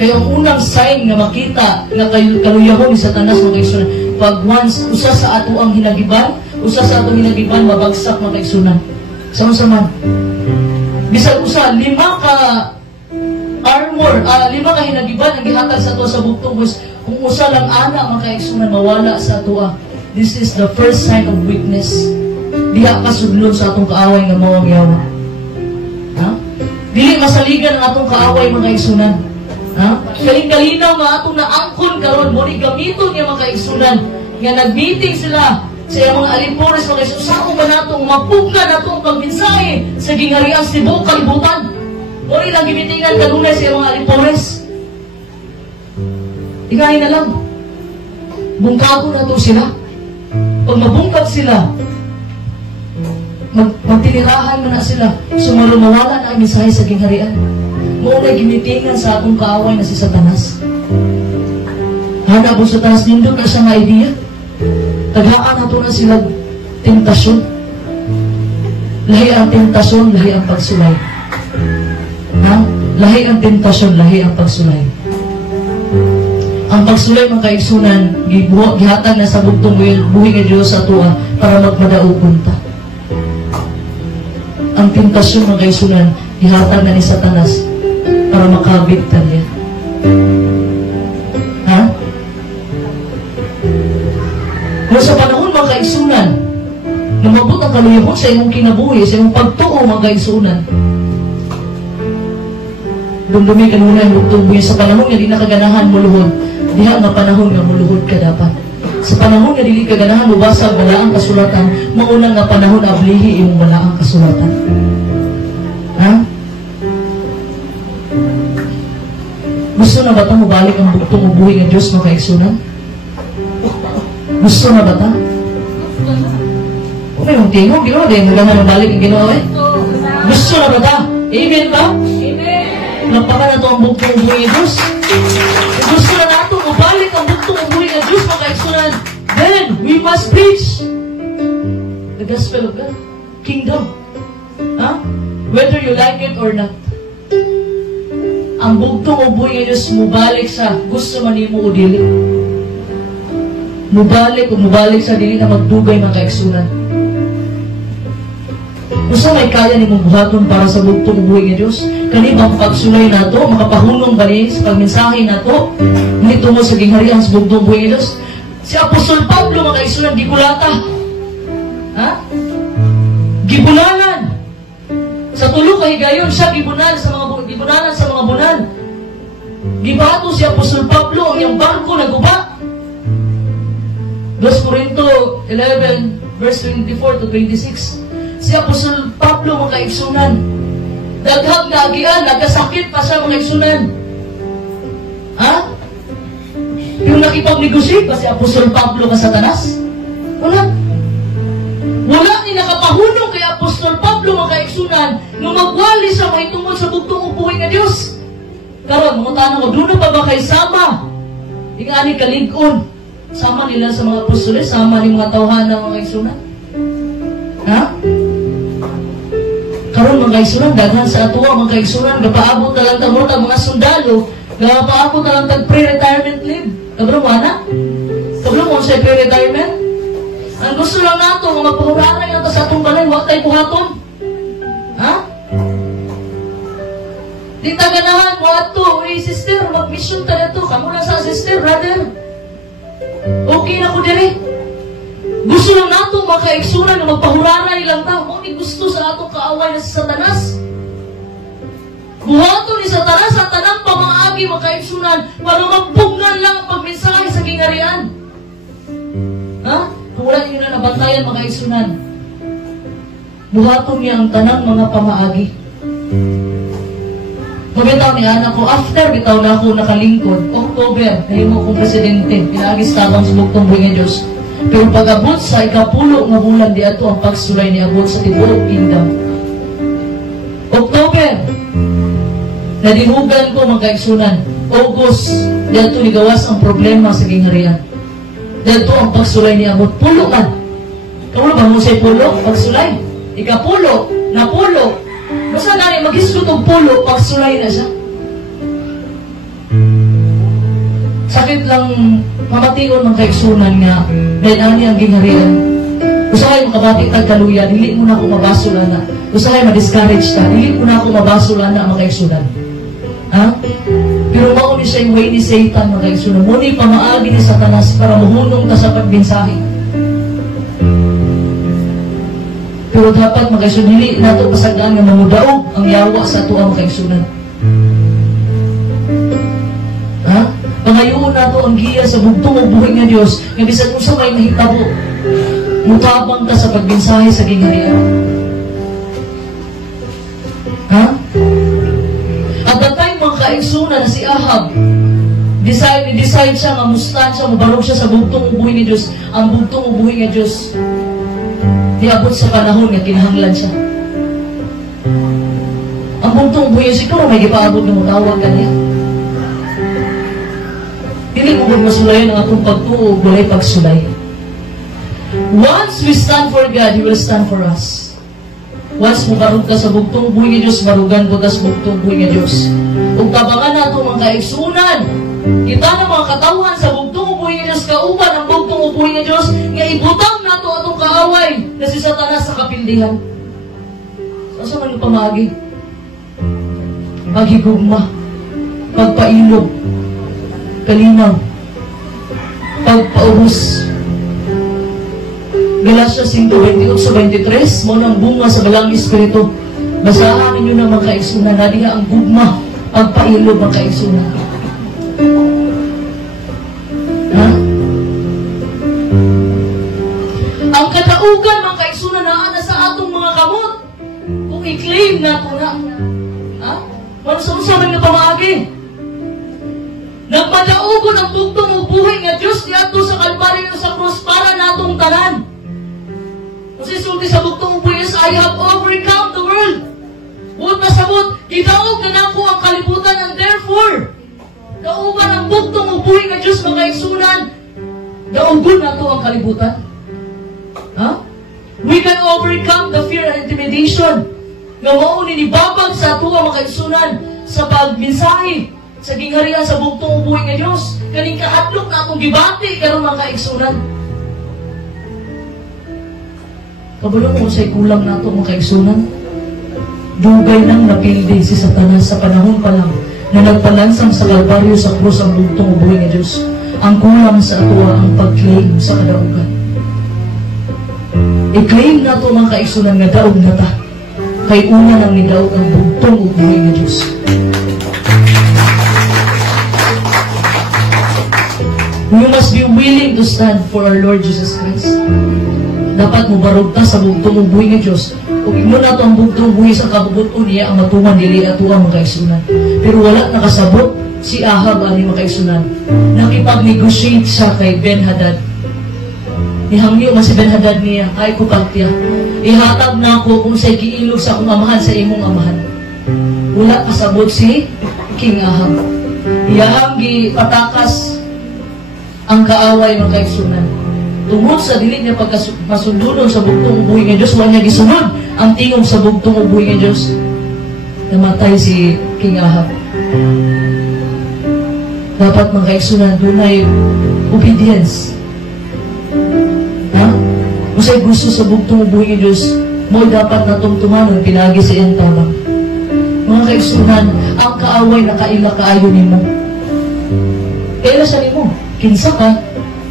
Kaya ang unang sign na makita na kaluyahon ni Satanas mga kaigsunan, pag once, usa sa ato ang hinagiban, mabagsak mga kaigsunan. Sama-sama. Bisag usa, 5 ka armor, 5 ka hinagiban ang gihatag sa ato sa bugtong boys. Kung usa lang ana mga kaigsunan mawala sa ato. This is the first sign of weakness. Diha kasudlon sa atong kaaway nga mao ang yawa. Ha? Dili masaligan ang atong kaaway mga kaigsunan. Ha? Kaling-kalinaw nga atong naangkon karon mo ni gamiton niya mga kaigsunan nga nag-meeting sila sa mga alipores mga kaigsunan. Sa ako ba natong mapugka natong pagmensahe sa gingharian sa tibuok kalibutan? Mo ni lang gimitingan kanunay sa mga alipores. Igahin na lang. Bungkago na to sila. Pag mabungkag sila, magtinirahan mo na sila. Sumarumawala na ang mensahe sa gingharian. Muna gimitingan sa atong kaaway na si Satanas. Hanap mo sa Satanas, nindot na siya nga idea. Tagaan na to na sila tentasyon. Lahi ang tentasyon, lahi ang pagsulay. Ha? Lahi ang tentasyon, lahi ang pagsulay. Ang pagsulay mga kaigsunan, gihatag na sa bugtong buhi ng Diyos sa atua para magmadaogon ta. Ang tentasyon mga kaigsunan, gihatag na ni Satanas para makabit ta niya. Ha? Kung sa panahon mga kaigsunan, namabot ang kaluyahon sa imong kinabuhi, sa imong pagtuo mga kaigsunan, dumdumi ka muna ang bugtong buhi sa panahon nga di nakaganahan mo luhod. Diha nga panahon nga muluhod ka dapat. Sa panahon nga dili ka ganahan mubasa wala ang kasulatan, mauna nga panahon ablihi yung wala ang kasulatan. Ha? Gusto na ba ta mabalik ang bugtong ubuhi ng Diyos mga kaigsunan? Gusto na ba ta? Okay, yung tingog, ginawa din, maganda mabalik ang ginawa eh. Gusto na ba ta? Amen ba? Amen! Napaka na ito ang bugtong ubuhi ng Diyos. Gusto na nato mabalik ang bugtong ubuhi ng Diyos mga kaigsunan. Then, we must preach the gospel of God. Kingdom. Huh? Whether you like it or not. Ang bugtong ubuhi ng Diyos mubalik sa gusto man nimo o dili. Mubalik sa dili na magdugay mga kaigsunan. Gusto may kaya ni mong buhaton para sa bugtong ubuhi ng Diyos? Kanibang pagsulay na ito, makapahunong ba niya sa pagmensahe na ito, nito mo sa gingharian sa bugtong ubuhi ng Diyos? Si Apostol Pablo, mga kaigsunan, gikulata. Ha? Gibulanan. Sa tulo kahigayon, siya gibunalan sa mga bunan. Gibato si Apostol Pablo, ang iyang barko naguba. 2 Corinto 11, verse 24 to 26. Si Apostol Pablo mga kaigsunan, daghang naagian, nagkasakit pa siya mga kaigsunan. Ha? Yung nakipag-negosyo pa si Apostol Pablo ka Satanas? Wala. Wala ni nakapahunong kay Apostol Pablo mga kaigsunan nung magwali sa mga itungod sa bugtong ubuhi ng Diyos. Karon, mga tanong ko, doon pa ba kay sama? Ingani kalig-on. Sama nila sa mga apostoles, sama ni mga tawhan ng mga kaigsunan. Ha? Karon mga kaigsunan, daghan sa atuwa mga kaigsunan, gapaabot na lang tagmurot ang mga sundalo, gapaabot na lang tag pre-retirement leave. Kabro mo, ana? Kabro mo sa pre-retirement? Ang gusto lang nato, nga magpahuraran nato sa atong balay, huwag tayo buhaton. Ha? Di taganahan mo ato, sister, mag-mission ta na to. Kamu lang sa sister, brother. Okay na ko diri. Gusto lang nato makaigsuran na magpahuraran nilang tao. Kung may gusto sa atong kaaway na sa Satanas. Buhaton ni Satanas sa tanang pamaagi makaigsunan para magbunggan lang ang pagmensahe sa kingharian. Ha? Kung wala nyo na nabantayan makaigsunan, buhaton niya ang tanang mga pamaagi. Mabitaw ni anak ko, after bitaw na ako nakalingkod, October, nahimo kong presidente, pinaagis tabang sa bugtong buhay ng Diyos. Pero pag-abot sa ikapulo nga bulan di ato ang pagsulay ni abot sa Tiburok Kingdom. October, nadihugan ko magkaigsunan. August, di ato ligawas ang problema sa kingharian. Di ato ang pagsulay ni abot. Pulo man. Kamulo ba mo sa'y pulo? Pagsulay. Ikapulo, napulo. Basta nani, mag-isgot og pulo, pagsulay na siya. Sakit lang mamatigon ng kaigsunan nga dahil ani ang gingharian. Usahay makabati tag kaluya, dili mo na ako mabasulan na. Usahay ma-discourage ta, dili mo na ako mabasulan na ang kaigsunan. Ha? Pero mauni siya yung way ni Satan mga kaigsunan. Muni pamaagi ni Satanas para muhunong ta sa pagbensahe. Pero dapat mga kaigsunan, dili nato pasagaan nga mamudaog ang yawa sa ato ang kaigsunan. Ha? Pangayoon nato ang giya sa bugtong o buhay nga Diyos nga bisan kung sa may mahitabo mutabang ka sa pagbensahe sa gingharian. Ha? At that time mga kaigsunan si Ahab decide siya nga mustan siya, mabarog siya sa bugtong o buhay nga Diyos. Ang bugtong o buhay nga Diyos diabot sa panahon nga kinahanglan siya. Ang bugtong o buhay nga siguro may gipaabot na mutawag kanya. Dili mo kung masulayan ang atong pagtuo, walay pagsulay. Once we stand for God, He will stand for us. Once mukarog ka sa bugtong buhay nga Diyos, marugan ko ka sa bugtong buhay nga Diyos. Kung tabangan nato mga kaigsunan, kita na mga katawan sa bugtong buhay nga Diyos, kauban ang bugtong buhay nga Diyos, nga ibutang nato atong kaaway na si Satanas sa kapindihan. Asa man pamagi? Paghigugma, pagpailog, kalinaw, pagpaubos. Galatians 5:22-23, mo nang bunga sa balang espiritu. Basahan ninyo na mga kaigsunan, na diha ang gugma, pagpailog mga kaigsunan. Ha? Ang kataugan mga kaigsunan na sa atong mga kamot, kung i-claim na ito na. Ha? Manusamusaman na pamagi. Nagpadaugon ang bugtong o buhay nga Diyos niyato sa Kalbaryo sa krus para natong tanan. Kasi sulti sa bugtong o buhay, I have overcome the world. Buot na sabot, gidaog na nako ang kalibutan and therefore, kauban ang bugtong o buhay nga Diyos mga kaigsunan, daugon na to ang kalibutan. Ha? We can overcome the fear and intimidation nga mauni ni babag sa ato mga kaigsunan sa pagmensahe sa gingharian sa bugtong buhay nga Diyos. Kaning kaadlok na akong gibati karon mga kaigsunan. Kabalo mo sa'y kulang na ito mga kaigsunan. Dugay nang napildi si Satanas sa panahon pa lang na nagpalansang sa Kalbaryo sa krus ang bugtong buhay nga Diyos. Ang kulang sa ato ang pag-claim sa kadaugan. I-claim na ito mga kaigsunan nga daog na ta. Kay una nang nidaog ang bugtong buhay nga Diyos. We must be willing to stand for our Lord Jesus Christ. Dapat mo barog ta sa bugtong buhay nga Diyos. Kung imo na ito ang bugtong buhay sa kabubuton niya, ang matuman dili ato ang makaigsunan. Pero wala nakasabot si Ahab ang makaigsunan. Nakipag-negotiate siya kay Ben-Hadad. Nihangyo man si Ben-Hadad niya, ay ko pagtiya. Ihatag na ako kung sa'y giilog sa akong amahan sa imong amahan. Wala kasabot si King Ahab. Iyahang gipatakas ang kaaway ng kaigsunan. Tungod sa dili niya pagkamasundudon sa bugtong buhay nga Diyos, wala niya gisunod ang tingog sa bugtong buhay nga Diyos. Namatay si King Ahab. Dapat mga kaigsunan, dunay obedience. Ha? Usay gusto sa bugtong ubuhi nga Diyos, mo dapat natong tumanon, pinagi sa iyang tabang. Mga kaigsunan, ang kaaway na kaila kaayo nimo. Kaila sa nimo, kinsa ka?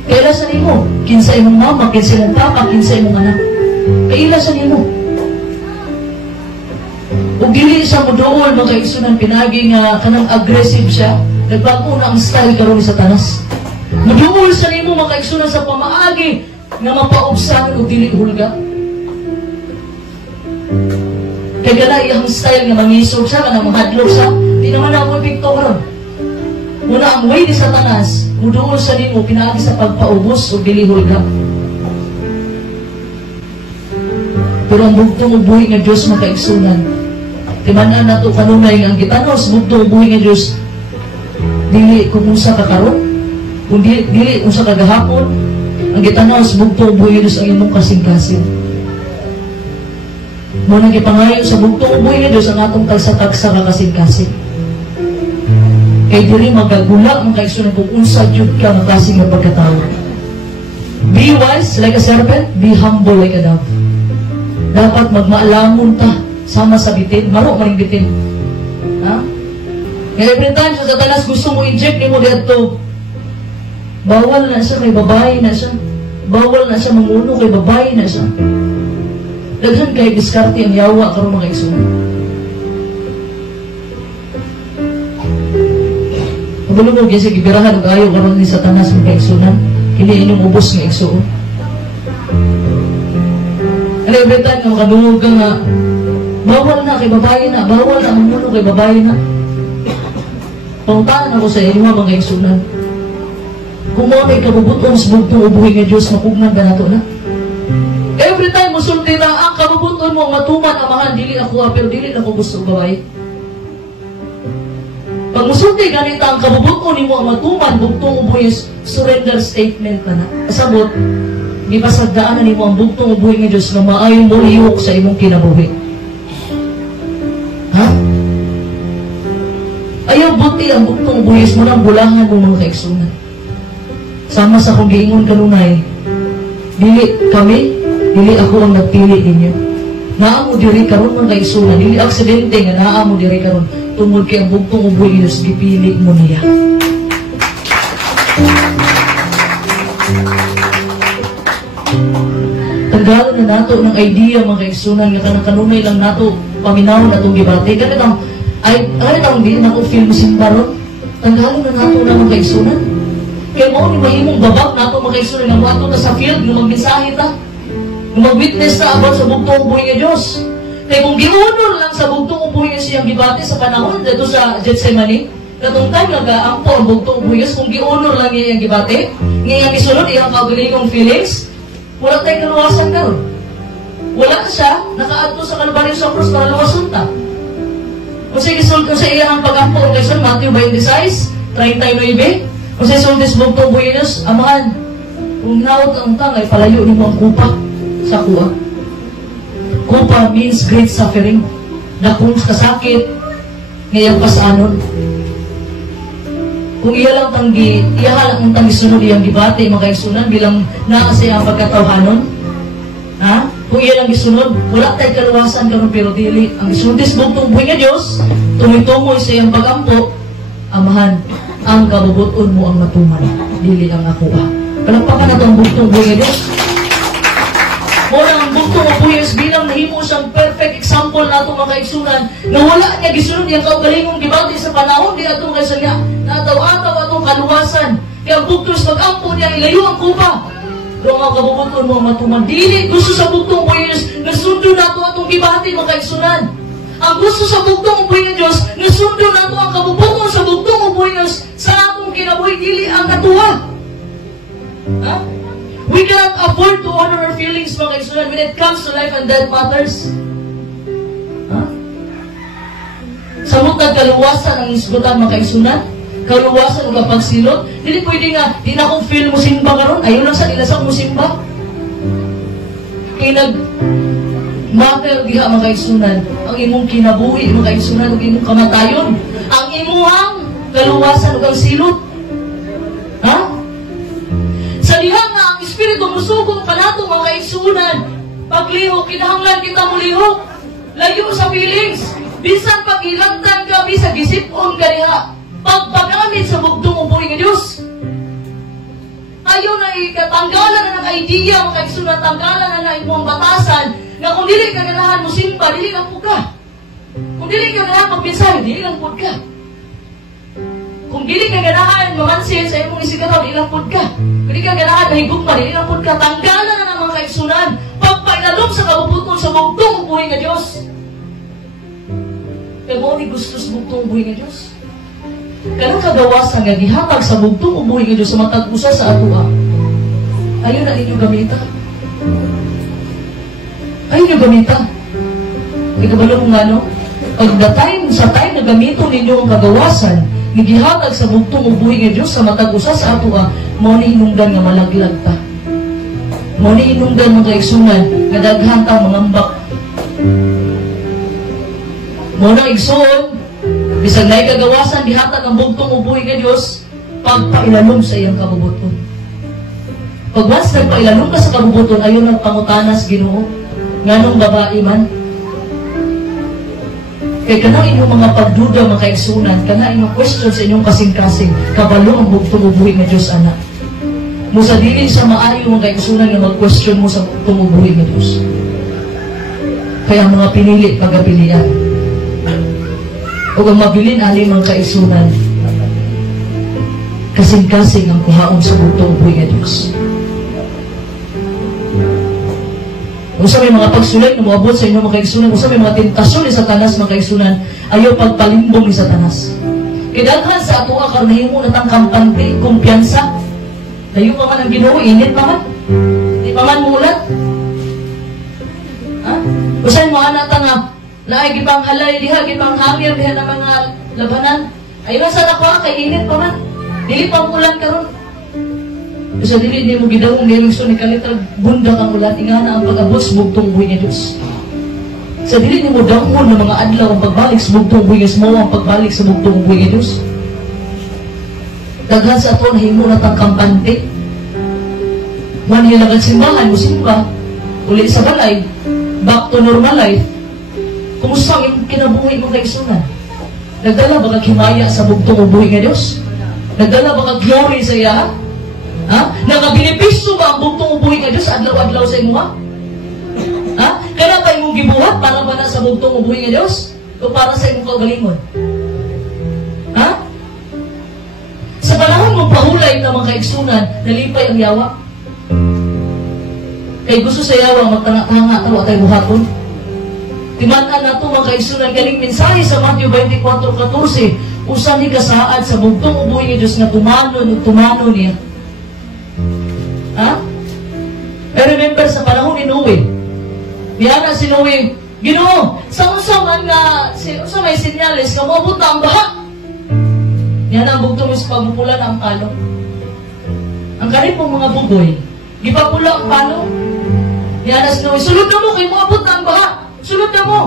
Kaila sa nimo, kinsa imong mama, kinsa imong papa, kinsa imong anak. Kaila sa nimo. Ug dili sa moduol mga kaigsunan, pinagi nga kanang aggressive siya, nagbago na ang style karon ni Satanas. Moduol sa nimo mga kaigsunan sa pamaagi nga mapaubsan ug dili hulga. Kaya gana iyang style nga mangisog siya, kanang mahadlok siya, di naman ako epekto karon. Muna ang way ni Satanas, muduol sa nimo, pinaagi sa pagpaubos o dilihol ka. Pero ang bugtong ubuhi nga Diyos makaigsunan, timanan na ito kanunay nga ang gitanos, bugtong ubuhi nga Diyos, dili kung unsa ka karon, kung dili unsa ka gahapon, ang gitanos, bugtong ubuhi nga Diyos ang imong kasing-kasing. Muna gipangayo sa bugtong ubuhi nga Diyos ang atong kalsa-tagsa ka kasing-kasing. Kaya dili magagula ang kaigsunan kung unsa jud ka makasing nga pagkatao. Be wise like a serpent, be humble like a dove. Dapat magmaalamon ta sama sa bitin, maro maring bitin. Ha? Kaya every time sa Satanas gusto mo inject nimo dito, bawal na siya kay babae na siya. Bawal na siya manguno kay babae na siya. Daghan kay diskarte ang yawa karon mga kaigsunan. Magulo mo, kasi gibirahan ang ayaw karon ni Satanas ng kaigsunan. Kini inyong ubos ng igsuon. And every time nga makadungog ka nga, bawal na kay babae na, bawal na ang muno kay babae na. Pangtaan ako sa inyo mga kaigsunan. Kung mga may kabubuton sa bugtong ubuhi nga Diyos, mapugnan ka na to na. Every time musulti na ang kabubuton mo, matuman ang mga dili ako, pero dili ako gusto babae. Pag musulti ganito ang kabubuton ni mo ang matuman, bugtong ubuhi, surrender statement na na. Kasabot, di ba sagdaan ni mo ang bugtong ubuhi nga Diyos na maayon mo iyok sa imong kinabuhi. Ha? Ayaw buti ang bugtong ubuhi mo ng bulahan mo mga kaigsunan. Sama sa kong giingon kanunay, dili kami, dili ako ang nagpili ninyo. Naamo diri karon mga kaigsunan, dili aksidente nga naamo diri karon. Tungod kay ang bugtong ubuhi Diyos, gipili mo niya. Tanggalon na nato ng idea mga kaigsunan nga kanunay lang nato paminaw na itong gibati. Ganit ang di na ko feel mo simba ron. Tanggalon na nato na mga kaigsunan. Kaya mo ni mahimong babak nato mga kaigsunan nga mato na sa field nga magmensahe ta. Nga mag-witness ta about sa bugtong ubuhi nga Diyos. Kaya kung giunol lang sa bugtong ubuhi siyang gibati sa panahon dito sa Gethsemane, katong time nag-aampo ang bugtong ubuhi, kung giunol lang iyang gibati, ngayang isunod iyang kaugalingong feelings, wala tayong kaluwasan karon. Wala siya, nakaadto sa Kalbaryo sa krus para luwason ta. Kung sige sulod ko sa iyang pag-ampo, kay Son, Matthew 26, 39, kung sa sulod sa bugtong ubuhi Diyos, amahan, kung naot ang tangay, palayo ni mo ang kupa sa kuha. Kupa means great suffering. Dakong kasakit, ngayang pasanon. Kung iya lang tanggi, iya lang tanggi sunod iyang gibati, makaigsunan bilang naasay ang pagkatawhanon. Ha? Kung iya lang gisunod, wala tayo kaluwasan karon pero dili. Ang gisunod is bugtong buhay nga Diyos, tumitungoy sa iyang pagampo, amahan, ang kabubuton mo ang matuman, dili ang ako. Palagpakan na ito ang bugtong buhay nga Diyos. Muna ang bugtong ubuhi bilang nahimo siyang perfect example na itong mga kaigsunan na wala niya gisunod yung kaugalingong gibati sa panahon di atong kaysa niya na ataw-ataw atong kaluwasan. Kaya ang bugtong pag-ampo niya ilayo ang kupa. Pero mga kabubuton mo matuman, dili gusto sa bugtong ubuhi nasundo na ito atong gibati mga kaigsunan. Ang gusto sa bugtong ubuhi ng Diyos, nasundo na ito ang kabubuton sa bugtong ubuhi sa atong kinabuhi, dili ang katuwa. Ha? We cannot afford to honor our feelings, mga kaigsunan, when it comes to life and death matters. Huh? Samot na kaluwasan ang isgutan, mga kaigsunan, kaluwasan o kapagsilot, hindi pwede nga, di na akong feel mo simba karon, ayaw lang sa nilasak mo simba. Kaya nag-matter diha, mga kaigsunan, ang imong kinabuhi, mga kaigsunan, ang imong kamatayon, ang imuhang kaluwasan o ang silot. Ha? Sa diha nga ang Espiritu musugong kanato mga kaigsunan. Paglihok, kinahanglan kita mulihok. Layo sa feelings. Bisan pag-ilagtan ka, bisag isipon ka diha. Pagpagamit sa bugtong ubuhi nga Diyos. Ayaw na ikatanggalan na ng idea, mga kaigsunan, tanggalan na imong batasan, nga kung dili ka ganahan mo simba, dili lang po ka. Kung dili ka ganahan magpinsay, dili lang po ka. Kung dili ka ganahan mamansin sa imong isigataw, dili lang po ka. Kung dili ka ganahan mahigugma, dili lang po ka. Tanggalan na ng mga kaigsunan, pagpailalom sa kabubuton sa bugtong ubuhi nga Diyos. Kaya mo ni gusto sa bugtong ubuhi nga Diyos. Kanang kagawasan nga gihatag sa bugtong ubuhi nga Diyos sa matag usa sa atua. Ayaw na ninyo gamita. Ayaw nyo gamita. Ikabalo kung ano, sa time na gamiton ninyo ang kagawasan, gihatag sa bugtong ubuhi nga Diyos sa matag usa sa atua, mao ni hinungdan nga malaglag ta. Mao ni hinungdan mga kaigsunan nga daghan ta mangambak. Mao na igsoon, bisag na ikagawasan, dihatag ang bugtong ubuhi nga Diyos, pagpailalom sa iyang kabubuton. Pag once nagpailalom ka sa kabubuton, ayaw nagpangutanas Ginoo, nganong babae man. Kaya kanang inyong mga pagduda, mga kaigsunan, kanang inyong question sa inyong kasing-kasing, kabalo ang bugtong ubuhi nga Diyos, anak. Musa dili sa maayo mga kaigsunan nga mag-question mo sa bugtong ubuhi nga Diyos. Kaya mga pinili, pagapilian. O ang mabilin alin mga kaigsunan, kasing-kasing ang kuhaon sa bugtong ubuhi nga Diyos. Usa may mga pagsulay na moabot sa inyo mga kaigsunan, usa may mga tentasyon ni Satanas mga kaigsunan, ayaw pagpalimbong ni Satanas. Kidaghan sa ato karon nahimo natang kampante, kumpiyansa. Layo pa man ang Ginoo, init pa man. Di pa man mulat. Ha? Usay mo ana ta nga naay gibang halay diha, gibang hangir diha na mga labanan. Ayaw sa dako kay init pa man. Dili pa ulan karon. Sa dili mo gidawong ni gusto ni kalitag bundak ang ulan, ingana ang pag-abot sa bugtong ubuhi nga Diyos. Sa dili mo dawon ng mga adlaw ang pagbalik sa bugtong ubuhi nga Diyos, mao ang pagbalik sa bugtong ubuhi nga Diyos. Daghan sa ato nahimo natang kampante. Manhilagan simbahan, musimba, uli sa balay, back to normal life. Kumusta ang kinabuhi mo kaigsunan? Nagdala ba kag-himaya sa bugtong ubuhi nga Diyos? Nagdala ba kag-glory sa iya? Ha? Nakabenepisyo ba ang bugtong ubuhi nga Diyos adlaw-adlaw sa imo? Ha? Kaya ba imong gibuhat para ba na sa bugtong ubuhi nga Diyos? O para sa imong kaugalingon? Ha? Sa panahon mong pahulay na mga kaigsunan, nalipay ang yawa. Kay gusto sa yawa, magtanga-tanga, tawa tayo buhaton. Timan-an na ito mga kaigsunan, galing mensahe sa Matthew 24:14, usa ni kasaad sa bugtong ubuhi nga Diyos nga tumanon o tumanon niya. Ha? I remember sa panahon ni Noe. Biyana si Noe, Ginoo, sa usaman nga, sa may sinyales, nga maabot na ang baha. Yan ang bugtong sa pagpupulan ang palo. Ang kanip pong mga bugoy, gipapula ang palo. Yan si Noe, sulod na mo, kay maabot na ang baha. Sulod na mo.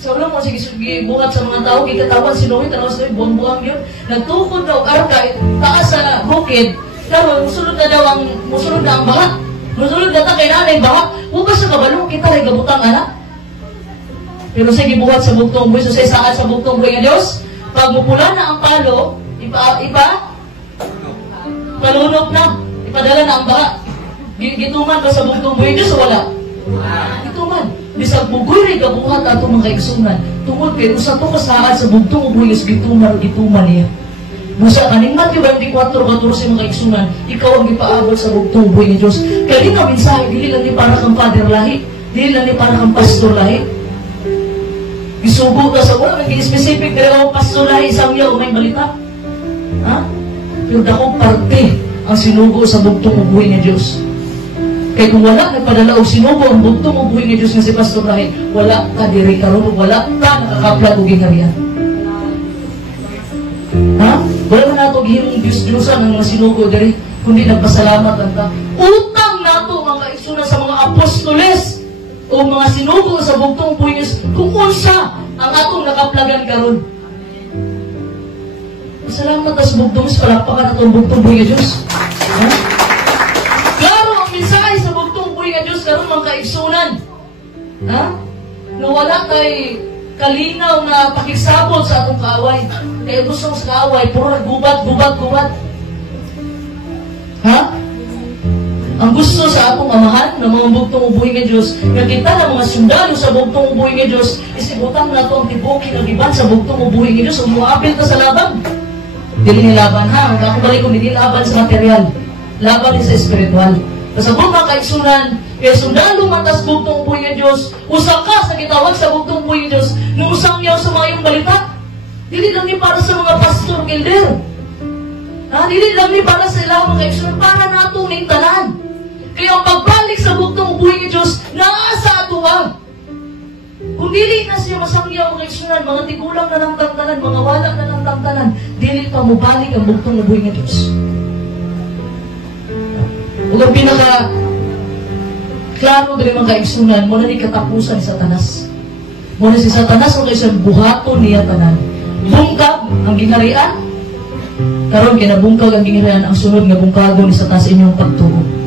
Sa ulang mo, sige, buhat sa mga tao, kitatawan si Noe, tanaw si Noe, buwang-buwang yun. Nagtukod daw arka, taas sa bukid, karon musulod na daw ang musulod na ang baha. Musulod na ta kay nanay baha. Huwag sa kabalo kita ay gabutang anak. Pero sa gibuhat sa bugtong buhay, so sa isaat sa bugtong buhay nga Diyos, pag mupula na ang palo, palunok na, ipadala na ang baha. Gituman ba sa bugtong buhay Diyos o wala? Gituman. Bisag bugoy rin gabuhat ato mga kaigsunan. Tungod kayo sa ito kasaat sa bugtong buhay Diyos, gituman niya. Musa kaning Matthew 24:14 mga kaigsunan, ikaw ang ipaabot sa bugtong buhay ng Diyos. Kaya di nga mensahe, dili lang ni para kang father lahi, dili lang ni para kang pastor lahi. Isugo ka sa wala, naging specific, pero pastor lahi, isang yaw, may balita. Ha? Pero dakong parte ang sinugo sa bugtong buhay ng Diyos. Kaya kung wala nagpadala o sinugo ang bugtong buhay ng Diyos nga si pastor lahi, wala ka diri karon, wala ka nakakapla o gingharian. Ha? Wala na nato gihimong Diyos-Diyosan ang mga sinugo diri, kundi nagpasalamat ang ta. Utang nato mga kaigsunan sa mga apostoles o mga sinugo sa bugtong buhay kung unsa ang atong nakaplagan karon. Salamat sa bugtong, palakpakan atong bugtong buhay ng Diyos. Ha? mga kaigsunan. Ha? Na wala kay kalinaw na pakisabot sa atong kaaway. Kaya gusto mo sa kaaway, puro naggubat. Ha? Ang gusto sa atong amahan na mga bugtong ubuhi nga Diyos, nga kita na mga sundalo sa bugtong ubuhi nga Diyos, isibutan na ito ang tibuki ng iban sa bugtong ubuhi nga Diyos, umuapil ka sa laban. Dili ni laban ha, ako balik kung hindi laban sa material, laban din sa espiritual. Kasabot mga kaigsunan, kaya sundalo matas bugtong ubuhi nga Diyos, usa ka sa gitawag sa bugtong ubuhi nga Diyos, nung usang yaw sa mga iyong balita. Dili lang ni para sa mga pastor, elder. Dili lang ni para sa ilang mga kaigsunan, para natong ning tanan. Kaya ang pagbalik sa bugtong ubuhi nga Diyos, naasa atuwa. Kung dili na siya masangyaw mga kaigsunan, mga tigulang na ng tangtanan, mga wala na ng tangtanan, dili pa mubalik ang bugtong ubuhi nga Diyos. Ug ang pinaka klaro diri mga kaigsunan, muna ni katapusan ni Satanas. Muna si Satanas mga kaigsunan, buhaton niya tanan. Bungkag ang gingharian, karon kinabungkag ang gingharian, ang sunod nga bungkagon ni Satanas inyong pagtuo.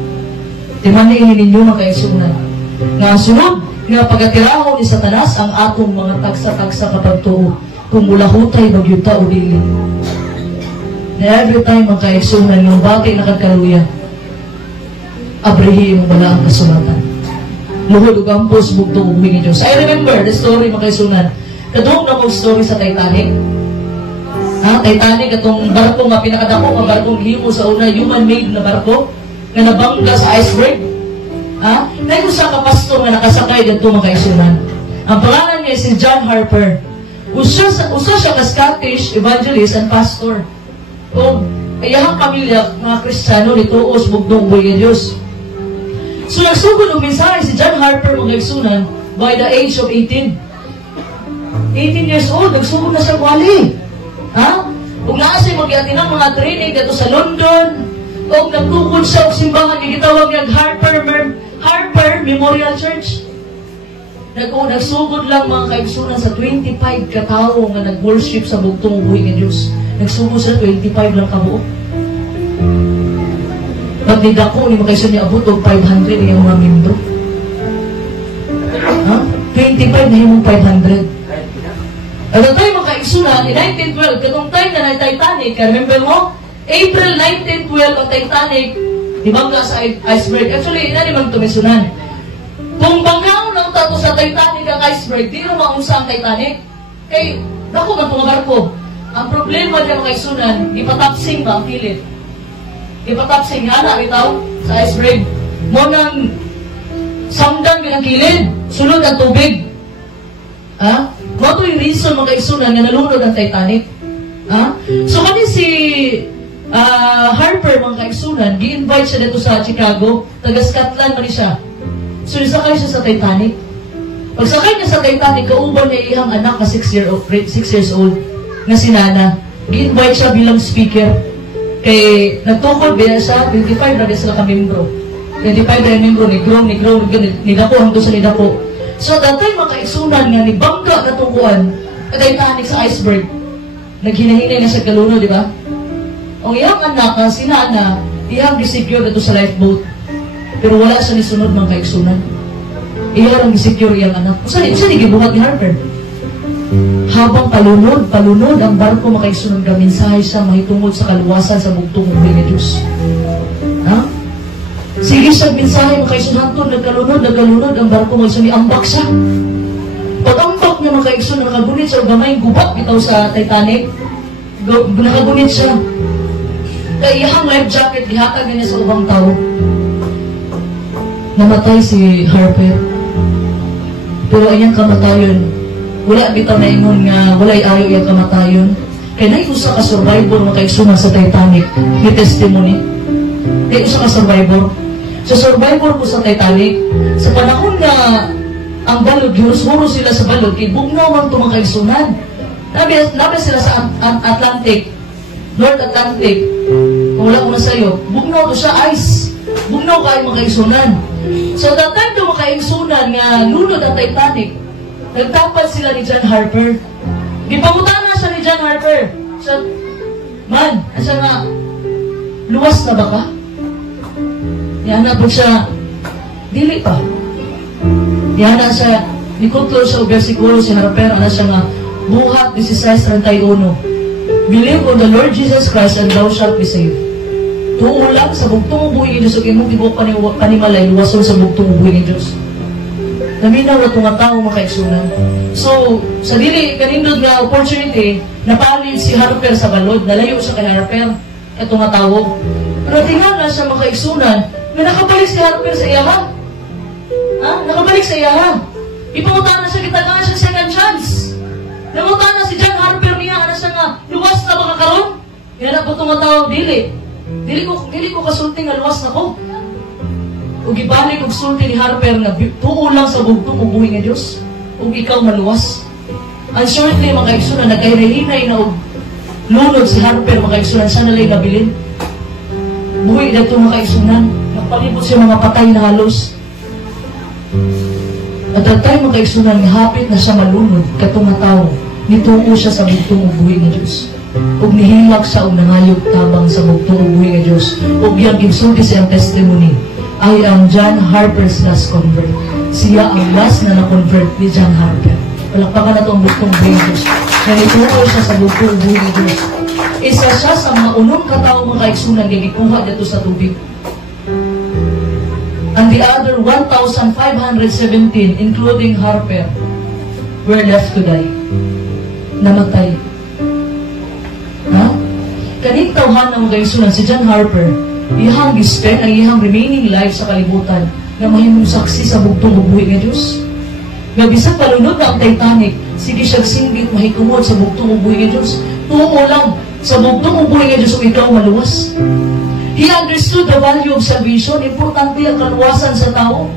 Timanin ninyo mga kaigsunan, nga sunod nga pagkatiraho ni Satanas ang atong mga tagsa-tagsa kapagtuo, kung mulahutay bagyuta o dili. Na every time mga kaigsunan, yung bagay na kagkaluya, abrihi yung wala ang kasulatan. Luhod ug ampos bugtong ubuhi ni Diyos. I remember the story mga kaigsunan. Kadung na kong story sa Titanic. Titanic, itong barko nga pinakadako nga barkong himo sa una, human-made na barko, nga nabangga sa iceberg. Nag-usa ka pastor nga nakasakay dito mga kaigsunan. Ang pangalan niya si John Harper. Usa siya ka Scottish evangelist and pastor. O iyahang pamilya mga Kristiyano nituos bugtong ubuhi nga Diyos. So nagsugod og mensahe si John Harper mga kaigsunan by the age of 18. 18 years old, nagsugod na siya wali. Kung naasay mag-iatin ng mga training dito sa London, o nagtukod siya og simbahan nga gitawag nga Harper Memorial Church. Nagsugod lang mga kaigsunan sa 25 katawo nga nag-worship sa bugtong ubuhi nga Diyos. Nagsugod sa 25 lang kabuok. Pag nidako ni mga kaigsunan niya abot og 500 yung mga membro. 25 na yung 500. At ang tayo mga kaigsunan, in 1912, katong time na Titanic, remember mo? April 1912, ang Titanic, ibangga sa iceberg. Actually, ina naman tumisunan. Kung banggaw ng tato sa Titanic ang iceberg, di naman maunsa ang Titanic. Kay, dako man itong barko. Ang problema niya mga kaigsunan, ipatapsing ba ang kilid? Ipatapsing nga na, bitaw, sa iceberg. Mo nang samdan ng kilid, sunod ang tubig. Mato yung reason mga kaigsunan na nalunod ang Titanic. So kani si Harper mga kaigsunan, gi-invite siya dito sa Chicago, taga Scotland man siya. So nisakay siya sa Titanic. Pagsakay niya sa Titanic, kauban niya iyang anak na 6 years old na si Nana. Gi-invite siya bilang speaker. Kay nagtukod biya siya, 25 na din sila ka-membro. 25 na membro, nigro, nidako hanggang sa nidako. So that time mga kaigsunan nga ni bangga natukuan at Titanic sa iceberg. Naghinahinay na sa kaluno, di ba? Ang iyang anak, si Nana, iyang gisecure ito sa lifeboat. Pero wala siya ni sunod mga kaigsunan. Iyang gisecure iyang anak. Usa ni gibuhat ni Harper. Habang palunod ang barko mga kaigsunan, gaminsahe siya mahitungod sa kaluwasan sa bugtong ubuhi nga Diyos. Sige siya minsahe mga kaigsunan to, nagkalunod ang barko mga kaigsunan, ambak siya. Pag-ambak niya mga kaigsunan, nakagunit siya, gamay gubat bitaw sa Titanic. Nakagunit siya. Kaya iyang life jacket, gihatag niya sa ubang tao. Namatay si Harper. Pero iyang kamatayon, wala bitaw na ingon nga, wala ayaw iyang kamatayon. Kaya naiusa ka survivor mga kaigsunan sa Titanic, ni testimony. Naiusa ka survivor. So survivor ko sa Titanic, sa panahon na ang balod, huro sila sa balod, ibugnaw ang ito mga kaigsunan. Nabi sila sa Atlantic, North Atlantic, wala ko na sa'yo, bugnaw to sa ice. Bugnaw kayo mga kaigsunan. So that time to mga kaigsunan nga lunod ang Titanic, nagtapad sila ni John Harper. Gipangutana siya ni John Harper. Siya, man, asa nga, luwas na ba ka? Yan na po siya, dili pa. Yan na siya, nikutlo sa versikulo si Harper, ana siya nga, buhat 16:31. Believe on the Lord Jesus Christ and thou shalt be saved. Tuo lang sa bugtong ubuhi ni Diyos, o imong tibok kanimalay, luwason sa bugtong ubuhi ni Diyos. Naminaw na itong tao makaigsunan. So, sa dili, kanindod nga opportunity, napalid si Harper sa balod, nalayo siya kay Harper, itong tao. Pero tingnan na siya makaigsunan, may nakabalik si Harper sa iyaha. Ha? Nakabalik sa iyaha. Ipangutan na siya, kitagaan siya second chance. Nangutan na si John Harper niya, ana siya nga, luwas na baka karon? Yan na po itong tao, dili. Dili ko kasulti nga luwas na ko. Ug ibalik og sulti ni Harper nga tuo lang sa bugtong ubuhi nga Dios ug ikaw maluwas. Uncertainly mga kaigsunan nagkahinahinay na og lunod si Harper mga kaigsunan sana lay nabilin. Buhi dito mga kaigsunan, nagpalibot siya mga patay na halos. At that time mga kaigsunan hapit na siya malunod katong nga tawo, nituo siya sa bugtong ubuhi nga Dios. Ug nihilak siya og nangayog tabang sa bugtong ubuhi nga Dios. Ug yang gibsulti siyang testimony. I am John Harper's last convert. Siya ang last na na-convert ni John Harper. Palakpakan na itong bugtong Diyos. Nanituo siya sa bugtong Diyos. Isa siya sa mga unong katao mga kaigsunan gagikuha dito sa tubig. And the other 1,517, including Harper, were left to die. Namatay. Ha? Kaning tawhan ng mga kaigsunan, si John Harper, ihang gispend ang ihang remaining life sa kalibutan na mahimong saksi sa bugtong ubuhi nga Diyos. Nga bisag palunod na ang Titanic, sige siyang singgit mahikumod sa bugtong ubuhi nga Diyos. Tuo lang sa bugtong ubuhi nga Diyos o ikaw maluwas. He understood the value of salvation. Importante ang kaluwasan sa tao.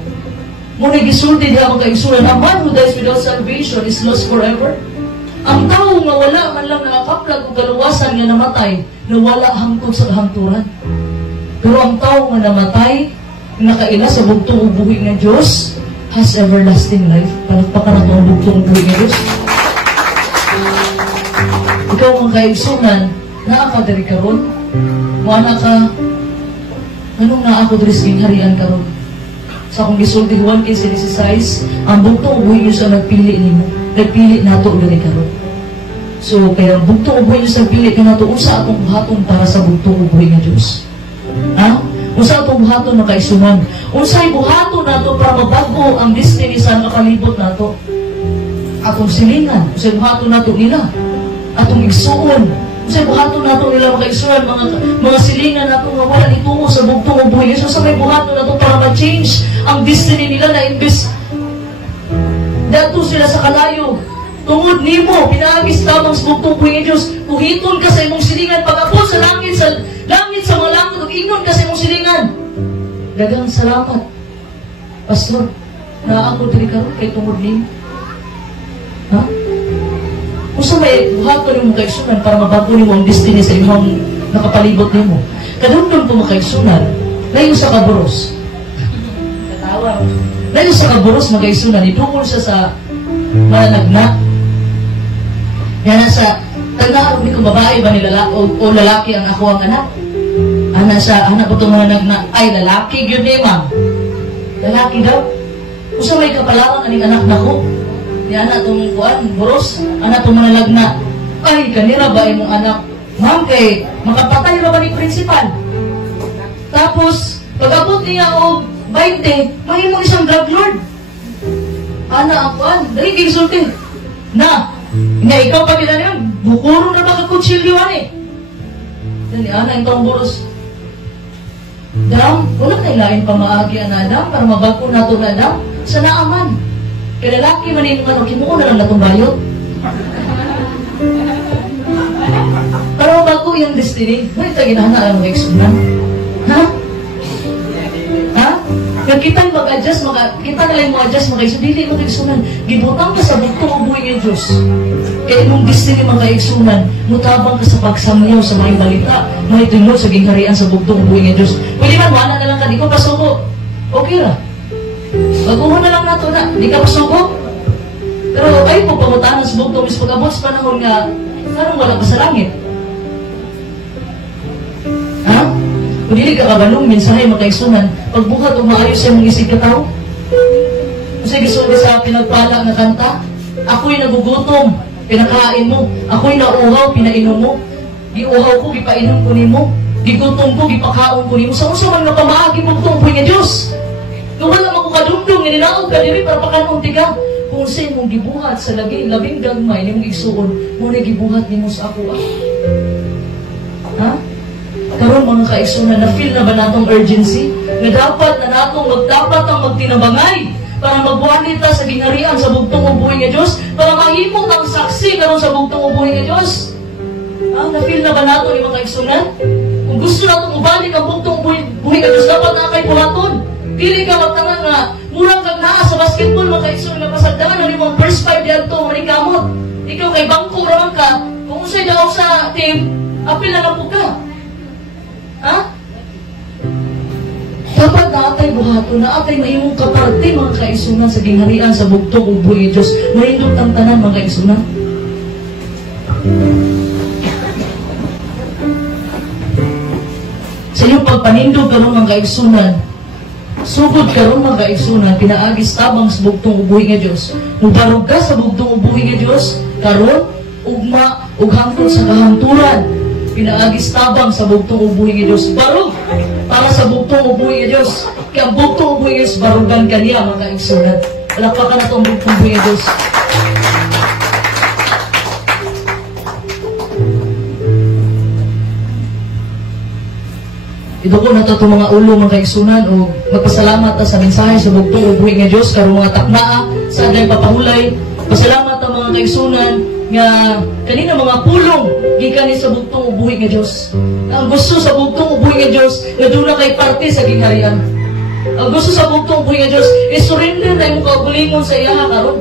Muna gisulti diha mga kaigsunan, a man who dies without salvation is lost forever. Ang tao nga wala man lang nakakaplag o kaluwasan nga namatay, na wala hangtod sa hangturan. Pero ang tao nga namatay, nakaila sa bugtong ubuhi ng Diyos, has everlasting life. Palagpakan na ito ang bugtong ubuhi ng Diyos. Ikaw mga kaigsunan, naakadari ka ron. Mana ka, anong naakadari sa harian ka ron? Sa akong gisulti 1:16, ang bugtong ubuhi niyo sa nagpili nimo. Nagpili nato ulit ka ron. So, kaya ang bugtong ubuhi niyo sa nagpili ka nato, usa atong buhaton para sa bugtong ubuhi ng Diyos. Ha? Unsa atong buhaton na kaigsunan? Unsay buhaton nato para mabago ang destiny sa nakapalibot nato? Atong silingan, unsay buhaton nato nila? Atong igsuon, unsay buhaton nato nila makaigsunan mga silingan nato nga wala nitungo sa bugtong ubuhi. So sa may buhaton nato para ma-change ang destiny nila na imbes dato sila sa kalayo. Tungod nimo, pinaagis tabang sa bugtong ubuhi ng Diyos, kuhiton ka sa imong silingan, pag-apod sa langit sa mga langit, ug ingon ka sa imong silingan. Dagang salamat, Pastor, na ako diri karon kay tungod nimo. Ha? Kung sa may buhaton nimo kaigsunan para mabago nimo ang destiny sa imong nakapalibot nimo. Kadungdon po makaigsunan, layo sa kaburos. Katawa. Layo sa kaburos magaigsunan, idungol siya sa managna. Yan sa taga ko babae ba ni lalaki o lalaki ang ako ang anak. Ana sa anak ko itong mga nagna ay lalaki yun eh ma'am. Lalaki daw. Kung sa may kapalaran aning anak na ko, di anak itong kuan, buros, anak itong mga nagna, ay kanira ba imong anak? Ma'am kay makapatay na ba ni principal? Tapos pag-abot niya o 20, mahimong isang drug lord. Ana ang kuan, dali gisulti. Na nga ikaw pa nila niyan, bukuro na baka kutsilyoan eh. Dali, ana yung taong buros. Dam, wala na ilain pa maagi ang Adam para mabago na ito na Adam sa naaman. Kaya lalaki manin nga, kimuo na lang na itong bayot. Para mabago yung destiny, may taginahan na ang eksunan. Ha? Ha? Kaya kita yung mag-adjust, kita na lang mag-adjust, dili mo eksunan. Gibutang ka sa bugtong ubuhi ng Diyos. Kaya nung destiny mga kaigsunan, mutabang ka sa pagsamyaw sa mga balita, may tunod sa gingharian sa bugtong ubuhi ng Diyos. Pwede man, wala na lang ka, di ko pasuko. Okay ra. Baguhan na lang nato na, di ka pasuko. Pero kayo po pamutahan sa bugtong, is pag-abot sa panahon nga, parang wala ka sa langit. Ha? Kung hindi ka kabalong, minsahe mga kaigsunan, pagbuhat o maayos siya mga isig katao. Kasi gusto ko sa pinagpala na kanta, ako'y nagugutom, pinakain mo. Ako'y nauhaw, pinainom mo. Giuhaw ko, gipainom ko nimo. Gigutom ko, gipakaon ko nimo. Sa usa man nga pamaagi mo itong nga Diyos. Kung wala man ko kadumdum, nilinaog ka diri para pakanunti ka. Kung sa'yo mong gibuhat sa labing gagmay, ni mong igsuon, muna gibuhat ni mo sa ako. Ha? Karon mga kaigsunan, na-feel na ba natong urgency? Na dapat na natong magdapat ang magtinabangay para magbuhalit ta sa ginharian sa bugtong ubuhi nga Diyos, para mahimot ang saksi karon sa bugtong ubuhi nga Diyos. Ha? Na-feel na ba nato yung mga kaigsunan? Kung gusto natong ubalik ang bugtong ubuhi nga Diyos, dapat na kay buhaton. Dili ka magtangan nga, murang kag naa sa basketball, mga kaigsunan na pasagdangan, ano yung first 5 diyan to, manikamot. Ikaw kay bangko raman ka, kung usay daw sa team, apil na lang po ka. Ha? Dapat na atay buhato, na atay maimong kaparte, mga kaigsunan, sa gingharian, sa bugtong ubuhi nga Diyos. Marindot ang tanan, mga kaigsunan. Sa iyong pagpanindog karon mga kaigsunan, sugod karon mga kaigsunan, pinaagis tabang sa bugtong ubuhi nga Diyos. Mubarog ka sa bugtong ubuhi nga Diyos, karon ugma ug hangtod sa kahanturan. Pinaagis tabang sa bugtong ubuhi nga Diyos. Barog para sa bugtong ubuhi nga Diyos. Kaya ang bugtong ubuhi nga Diyos, barugan kaniya mga kaigsunan. Palakpakan na ito ang bugtong ubuhi nga Diyos. Idukon na ito itong mga ulo, mga kaigsunan, o magpasalamat na sa mensahe sa bugtong ubuhi nga Diyos, karong mga taknaa, sa aday papahulay. Pasalamat ang mga kaigsunan nga kanina mga pulong gikan sa bugtong ubuhi nga Diyos. Ang gusto sa bugtong ubuhi nga Diyos, na doon na kay parte sa gingharian. Ang gusto sa bugtong ubuhi nga Diyos, surrender na yung kaugulingon sa iya karon.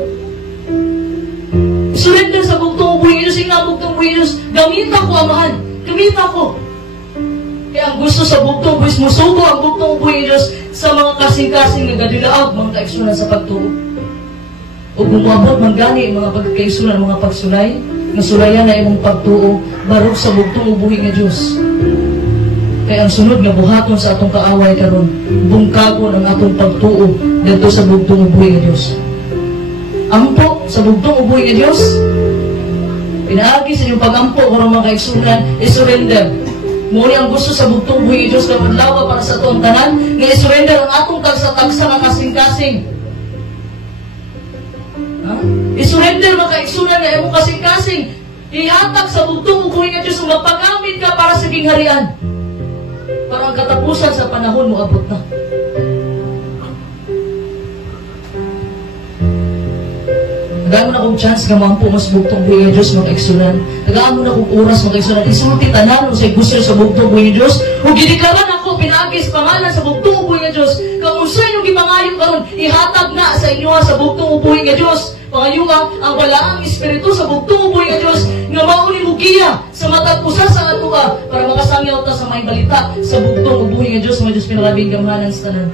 Surrender sa bugtong ubuhi nga Diyos, nga bugtong ubuhi nga Diyos, gamita ko, amahan, gamita ko. Kaya ang gusto sa bugtong ubuhi, musubo ang bugtong ubuhi nga Diyos sa mga kasing-kasing nga gadilaag, mga kaigsunan sa pagtuo. O bumabot man gani mga pagkaigsunan, mga pagsulay, nga sulayan na imong pagtuo, barog sa bugtong ubuhi nga Diyos. Kaya ang sunod nga buhaton sa atong kaaway karon, bungkagon ang atong pagtuo dito sa bugtong ubuhi nga Diyos. Ampo sa bugtong ubuhi nga Diyos, pinaagi sa inyong pag-ampo karong mga kaigsunan, i-surrender. Muli ang gusto sa bugtong ubuhi nga Diyos, kamadlawa para sa atong tanan, nga i-surrender ang atong tagsa-tagsa nga kasing-kasing. I-surrender mga kaigsunan na imong kasing-kasing, ihatag sa bugtong ubuhi nga Diyos, mapagamit ka para sa gingharian. Para ang katapusan sa panahon mo abot na. Nagaan mo na kong chance nga mampu mas bugtong ubuhi nga Diyos mga kaigsunan. Nagaan mo na kong oras mga kaigsunan. Isulti tanan mo sa gusto sa bugtong ubuhi nga Diyos. Kung ginikaran ako, pinaagis pangalan sa bugtong ubuhi nga Diyos. Kung unsa yung gipangayo karon, ihatag na sa inyo sa bugtong ubuhi nga Diyos. Pangayuha, ang walaang espiritu sa bugtong ubuhi nga Diyos nga mauni mo giya sa matag usa sa atua para makasangyaw ta sa may balita sa bugtong ubuhi nga Diyos, mga Diyos pinarabing gamhanan sa tanan.